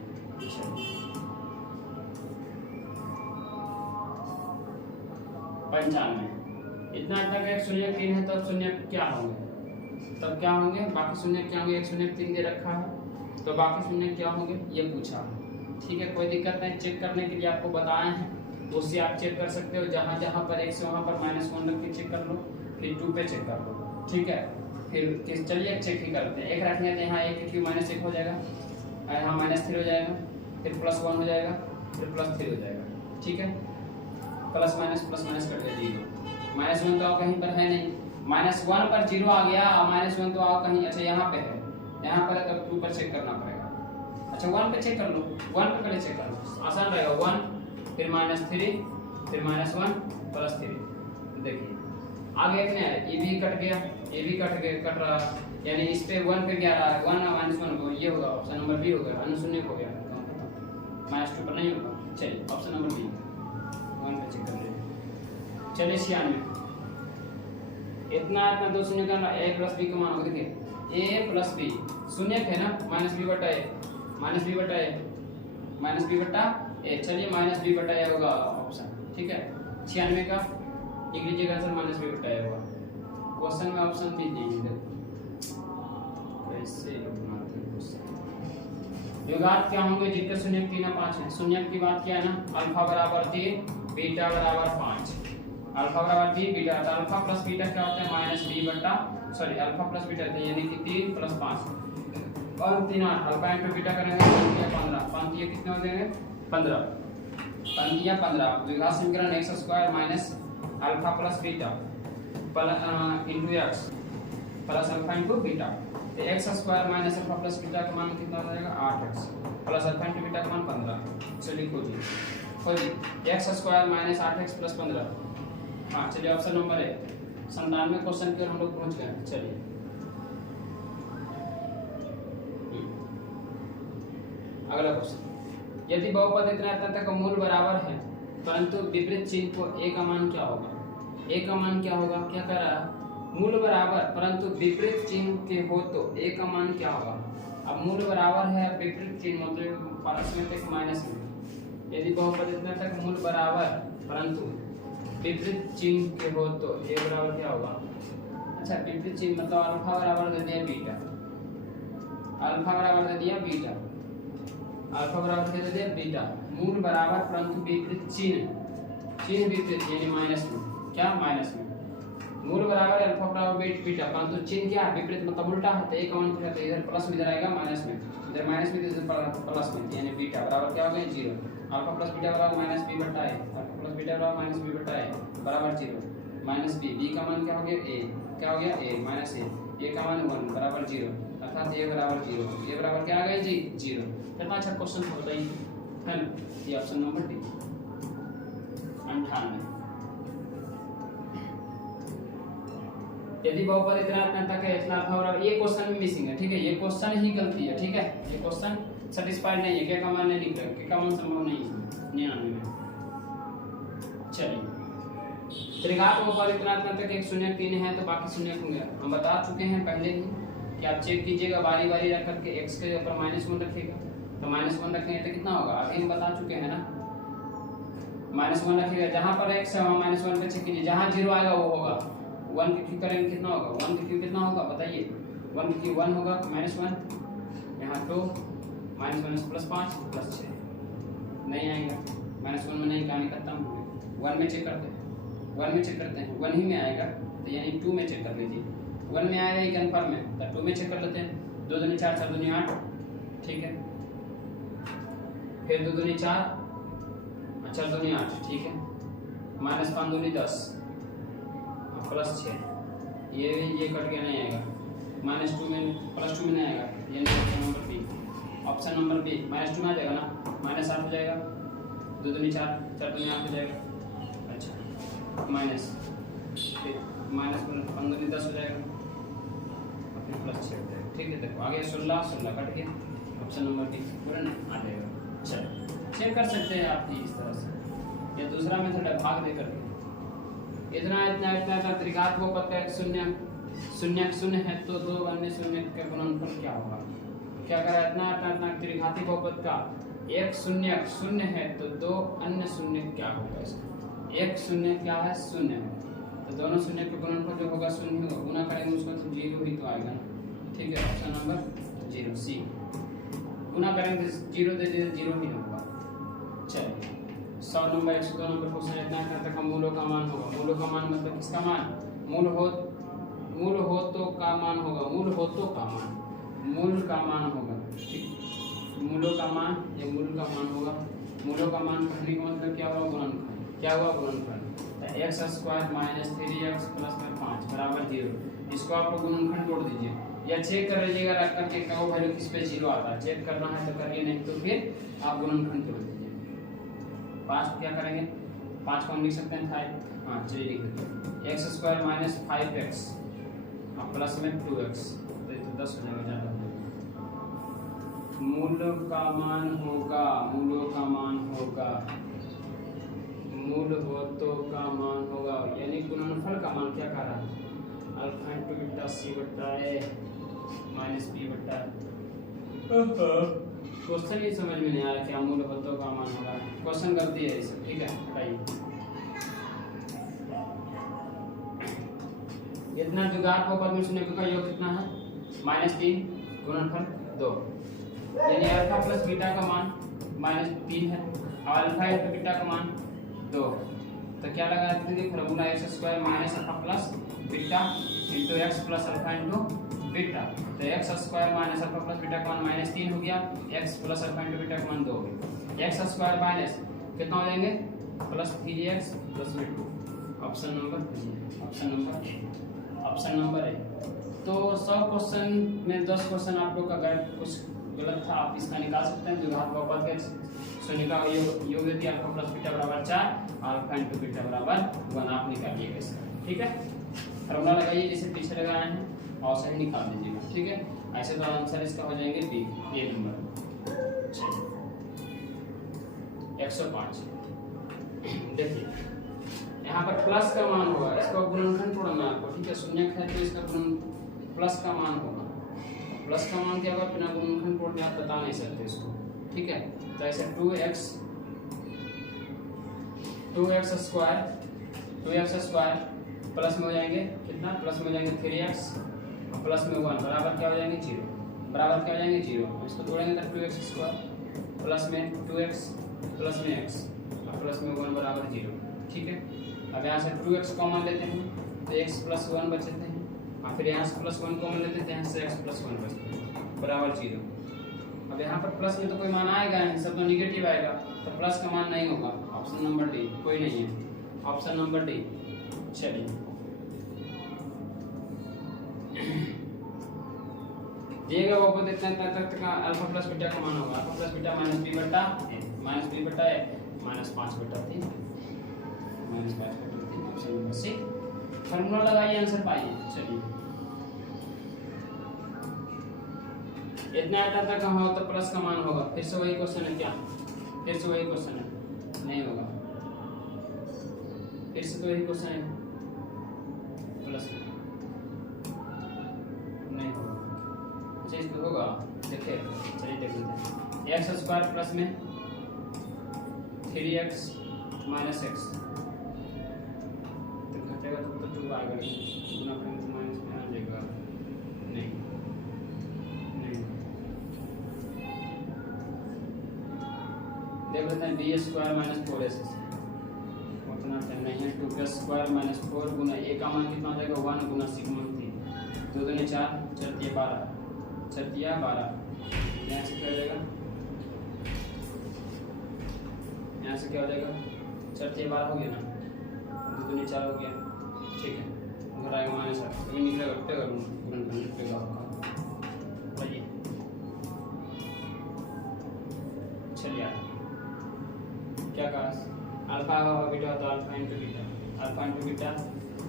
95 इतना तक एक 0 3 है, तब 0 क्या होंगे, तब क्या होंगे, बाकी 0 क्या होंगे, 1 0 3 दे रखा है, तो बाकी 0 क्या होंगे ये पूछा, ठीक है, कोई दिक्कत नहीं, चेक करने के लिए आपको बताए हैं, उससे आप चेक कर सकते हो, जहाँ जहाँ पर 1 से वहाँ पर -1 रख के चेक कर लो, फिर 2 पे चेक कर लो, ठीक है। फिर चलिए चेक ही करते हैं, 1 रखेंगे तो यहाँ 1 क्यों -1 हो जाएगा, यहाँ -3 हो जाएगा, फिर +1 हो जाएगा, फिर +3 हो जाएगा, ठीक है, प्लस माइनस कट गया 0, -1 तो कहीं पर है नहीं, -1 पर 0 आ गया, -1 तो आओ कहीं, अच्छा यहाँ पे है, यहाँ पर है तब 2 पर चेक करना पड़ेगा, अच्छा 1 पे चेक कर लो, 1 पे पहले चेक कर लो, आसान रहेगा, 1 फिर -3 फिर -1 +3, देखिए आगे कितने है, ये भी कट गया, ये भी कट रहा, यानी इस पे 1 पे क्या रहा, 1 -1 को ये होगा, ऑप्शन नंबर बी होगा, अनुशून्य हो गया, -2 पर नहीं होगा। चलिए ऑप्शन नंबर बी 1 पे चेक कर लीजिए। चलिए 96 इतना इतना दो शून्य का ए प्लस बी का मान होगा। देखिए ए प्लस बी शून्य है ना, माइनस बी बटा ए, माइनस बी बटा ए, माइनस बी बटा ए। चलिए माइनस बी बटा ए होगा ऑप्शन, ठीक है। 96 का लिख लीजिएगा आंसर माइनस बी बटा ए होगा। क्वेश्चन में ऑप्शन भी नहीं है, कैसे बनाते हैं क्वेश्चन। युगात क्या होंगे जितने शून्य 3 और 5 है। शून्य की बात किया है ना, अल्फा बराबर 3 बीटा बराबर 5, अल्फा बराबर 3 बीटा, तो अल्फा प्लस बीटा क्या होता है माइनस बी बटा, सॉरी अल्फा प्लस बीटा होता है यानी कि 3 प्लस 5 और 3 8, अल्फा इंटू बीटा करेंगे 15, 5 ये कितने हो जाएंगे 15, 5 या 15। द्विघात समीकरण x square minus alpha plus beta into X plus alpha into beta, तो X square minus alpha plus beta का मान कितना हो जाएगा 8x plus alpha into beta का मान 15। चलिए खोजिए X square minus 8x plus 15। हाँ चलिए ऑप्शन नंबर है 97 क्वेश्चन के हम लोग पहुंच गए। चलिए अगला क्वेश्चन, यदि बहुपद इतना इतना तक मूल बराबर है परंतु विपरीत चिन्ह को a का मान क्या होगा। a का मान क्या होगा, क्या कह रहा है मूल बराबर परंतु विपरीत चिन्ह के हो तो a का मान क्या होगा। अब मूल बराबर है विपरीत चिन्ह मतलब प्लस में तक माइनस में। यदि बहुपद इतना तक मूल बराबर परंतु विपरीत चिन्ह के हो तो a बराबर क्या होगा। अच्छा विपरीत चिन्ह मतलब अल्फा बराबर दे दिया बीटा, अल्फा बराबर दे दिया बीटा, अल्फा बराबर दे दिया बीटा, मूल बराबर परंतु विपरीत चिन्ह, चिन्ह विपरीत यानी माइनस में, क्या माइनस में। मूल बराबर अल्फा बराबर बीटा परंतु चिन्ह क्या विपरीत मतलब उल्टा है, तो एक का मान क्या है इधर प्लस में इधर आएगा माइनस में, इधर माइनस में इधर प्लस में, यानी बीटा बराबर क्या हो गया 0। अल्फा प्लस बीटा बराबर माइनस बी बटा ए, अल्फा प्लस बीटा बराबर माइनस बी बटा ए बराबर 0 माइनस बी, बी का मान क्या हो गया ए, क्या हो गया ए माइनस ए का मान 1 बराबर 0 अर्थात ए बराबर 0, ए बराबर क्या आ गया जी 0। कितना अच्छा क्वेश्चन था बताइए, है ना। ये ऑप्शन नंबर डी 98। यदि बहुपद इतना इतना तक है इतना अल्फा बराबर, ये क्वेश्चन में मिसिंग है, ठीक है, ये क्वेश्चन ही गलती है, ठीक है, ये क्वेश्चन सेटिस्फाइड नहीं है, क्या का मान नहीं लिख रहा, क्या का मान संभव नहीं है 99 में। चलिए त्रिघात बहुपद इतना इतना तक एक शून्य 3 है तो बाकी शून्य होंगे। हम बता चुके हैं पहले ही कि आप चेक कीजिएगा बारी बारी रख करके, x के ऊपर -1 रखिएगा तो -1 रखेंगे तो कितना होगा, अभी हम बता चुके हैं ना, -1 रखिएगा जहां पर x है वहां -1 पे चेक कीजिए, जहां 0 आएगा वो होगा 1 के क्यू करेंगे कितना होगा, 1 के क्यू कितना होगा बताइए, 1 के क्यू 1 होगा -1, यहाँ 2 -1 प्लस 5 प्लस 6 नहीं आएगा, -1 में नहीं कहानी खत्म हो गई। 1 में चेक करते हैं, 1 में चेक करते हैं, 1 ही में आएगा तो यानी 2 में चेक कर लीजिए, 1 में आएगा ये कंफर्म है तो 2 में चेक कर लेते हैं। 2 दूनी 4 4 दूनी 8, ठीक है, फिर 2 दूनी 4 4 दूनी 8, ठीक है, -5 दूनी 10 प्लस 6, ये कट गया नहीं आएगा, -2 में प्लस 2 में नहीं आएगा, यानी option number B, option number B -2 में आ जाएगा ना, -8 हो जाएगा, 2 दूनी 4 4 दूनी 8 हो जाएगा, अच्छा माइनस फिर -5 दूनी 10 हो जाएगा, फिर प्लस 6 हो जाएगा, ठीक है। देखो आगे 16 16 कट गया, ऑप्शन नंबर बी पूरा नहीं आ जाएगा। चलो चेक कर सकते हैं आप इस तरह से, ये दूसरा मेथड है भाग दे करके, इतना इतना इतना का त्रिघात बहुपद का एक शून्य शून्य शून्य है तो 2 अन्य शून्य का गुणनफल क्या होगा। क्या करा इतना इतना इतना त्रिघाती बहुपद का एक शून्य शून्य है तो 2 अन्य शून्य क्या होगा, इसका एक शून्य क्या है शून्य है तो दोनों शून्य के गुणनफल जो होगा शून्य होगा, गुना करेंगे उसको तो 0 ही तो आएगा ना, ठीक है, ऑप्शन नंबर 0 सी, गुना करेंगे 0 दे दे 0 ही होगा। चलिए 100 नंबर 102 नंबर क्वेश्चन इतना तक मूलों का मान होगा, मूलों का मान मतलब किसका मान, मूल हो तो का मान होगा, मूल हो तो का मान, मूल का मान होगा, ठीक, मूलों का मान या मूल का मान होगा, मूलों का मान कहने का मतलब क्या हुआ गुणनफल, क्या हुआ गुणनफल, तो x square minus 3x plus 5 बराबर 0, इसको आप गुणनखंड तोड़ दीजिए या चेक कर लीजिएगा रख करके क्या वो वैल्यू किस पे 0 आता है, चेक करना है तो करिए, नहीं तो फिर आप गुणनखंड तोड़ दीजिए। 5 को क्या करेंगे, 5 को हम लिख सकते हैं 5, हाँ चलिए लिख देते हैं, x square minus 5x plus में 2x तो 10 हो जाएगा ज़्यादा, मूलों का मान होगा, मूलों का मान होगा, मूल हो तो का मान होगा, यानी गुणनफल का मान क्या कह रहा है, अल्फा इंटू बीटा सी बटा ए माइनस बी बटा। क्वेश्चन ही समझ में नहीं आ रहा क्या मूल पदों का मान हो रहा है। क्वेश्चन गलती है इसे, ठीक है बताइए। इतना द्विघात बहुपद में शून्य का योग कितना है? -3 गुणनफल 2, यानी अल्फा प्लस बीटा का मान -3 है और अल्फा इंटू बीटा का मान 2। तो क्या लगा देंगे formula x² minus alpha plus beta into x plus alpha into beta. तो x² minus alpha plus beta का मान -3 हो गया, x plus alpha into beta का मान 2 हो गया। x² माइनस कितना हो जाएंगे +3x plus b2। Option number A. तो 100 क्वेश्चन में 10 क्वेश्चन आप लोग का कुछ गलत था, आप इसका निकाल सकते हैं। द्विघात बहुपद के शून्य का योग यदि अल्फा प्लस बीटा बराबर 4 अल्फा इंटू बीटा बराबर 1 आप निकालिएगा इसका, ठीक है। फॉर्मूला लगाइए जैसे पीछे लगाए हैं और सही निकाल दीजिएगा, ठीक है। ऐसे तो आंसर इसका हो जाएंगे ए नंबर। चलिए 105 देखिए यहाँ पर प्लस का मान होगा, इसका गुणनखंड तोड़ना आपको, ठीक है। शून्य है तो इसका गुणन प्लस का मान होगा। प्लस का मान क्या होगा बिना गुणनखंड तोड़ने आप बता नहीं सकते इसको, ठीक है। तो ऐसे 2x स्क्वायर प्लस में हो जाएंगे कितना? प्लस में हो जाएंगे 3x और प्लस में 1 बराबर क्या हो जाएंगे 0, बराबर क्या हो जाएंगे 0। इसको तोड़ेंगे तो 2x स्क्वायर प्लस में 2x प्लस में x और प्लस में 1 बराबर 0, ठीक है। अब यहाँ से 2x कॉमन लेते हैं तो x प्लस 1 बचते हैं और फिर यहाँ से प्लस 1 कॉमन लेते हैं, यहाँ से x प्लस 1 बचते हैं बराबर 0। अब यहाँ पर प्लस में तो कोई मान आएगा नहीं, सब तो निगेटिव आएगा, तो प्लस का मान नहीं होगा। ऑप्शन नंबर डी, कोई नहीं है, ऑप्शन नंबर डी। चलिए दिएगा वो बहुत इतना तक का अल्फा प्लस बीटा का मान होगा। Alpha plus beta minus B बटा ए माइनस 5 बटा 3 ऑप्शन नंबर सी। फॉर्मूला लगाइए आंसर पाइए। चलिए इतना तक का हो तो प्लस का मान होगा। फिर से वही क्वेश्चन है क्या? फिर से वही क्वेश्चन है? नहीं होगा, फिर से तो वही क्वेश्चन है, प्लस नहीं होगा। अच्छा इसको होगा, देखिए चलिए देख लेते हैं। एक्स स्क्वायर प्लस में 3x माइनस x तो घटेगा तो 2 आएगा, गुना करेंगे तो माइनस में आ जाएगा। नहीं देख लेते हैं। बी स्क्वायर माइनस 4s उतना नहीं है। 2 स्क्वायर माइनस 4 गुना ए का मान कितना हो जाएगा 1 गुना सिग्मा 3 2 दूनी 4 4 12 4 12। यहाँ से क्या हो जाएगा? यहाँ से क्या हो जाएगा? 4 12 हो गया ना, 2 दूनी 4 हो गया, ठीक है। घर आएगा माइनस 7 तो निकलेगा निकलेगा आपका। चलिए क्या कहा? अल्फा बीटा तो अल्फा इंटू बीटा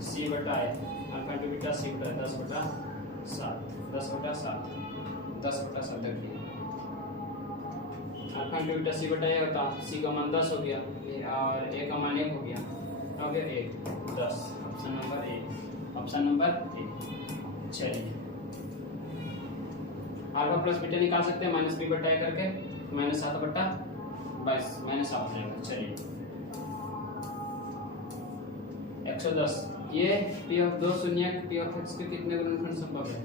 सी बटा है, अल्फा इंटू बीटा सी बटा 10 बटा 7 देखिए। अल्फा इंटू बीटा सी बटा ए होता, सी का मान 10 हो गया और ए का मान 1 हो गया, हो गया 1 10। Option number A. चलिए अल्फा प्लस बीटा निकाल सकते हैं माइनस बी बटा ए करके, माइनस 7 बटा 22 माइनस 7 रहेगा। चलिए 110 ये पी ऑफ 2 शून्य पी ऑफ एक्स के कितने गुणनखंड संभव है?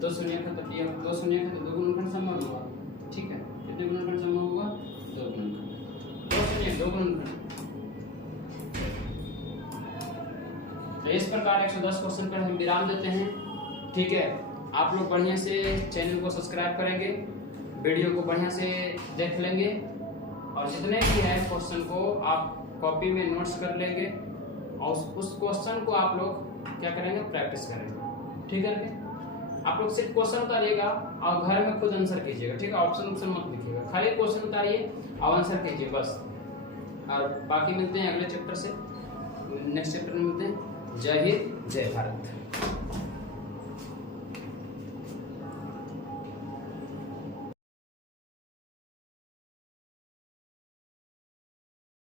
2 शून्य का तो पी ऑफ 2 शून्य का तो 2 गुणनखंड संभव होगा, ठीक है। कितने गुणनखंड संभव हुआ? 2 गुणनखंड। 2 शून्य 2 गुणनखंड। तो इस प्रकार 110 क्वेश्चन पर हम विराम देते हैं, ठीक है। आप लोग बढ़िया से चैनल को सब्सक्राइब करेंगे, वीडियो को बढ़िया से देख लेंगे और जितने भी है क्वेश्चन को आप कॉपी में नोट्स कर लेंगे और उस क्वेश्चन को आप लोग क्या करेंगे? प्रैक्टिस करेंगे, ठीक है। आप लोग सिर्फ क्वेश्चन उतारिएगा और घर में खुद आंसर कीजिएगा, ठीक है। ऑप्शन मत लिखिएगा, खाली क्वेश्चन उतारिए और आंसर कीजिए बस। और बाकी मिलते हैं अगले चैप्टर से, नेक्स्ट चैप्टर में मिलते हैं। जय हिंद जय भारत।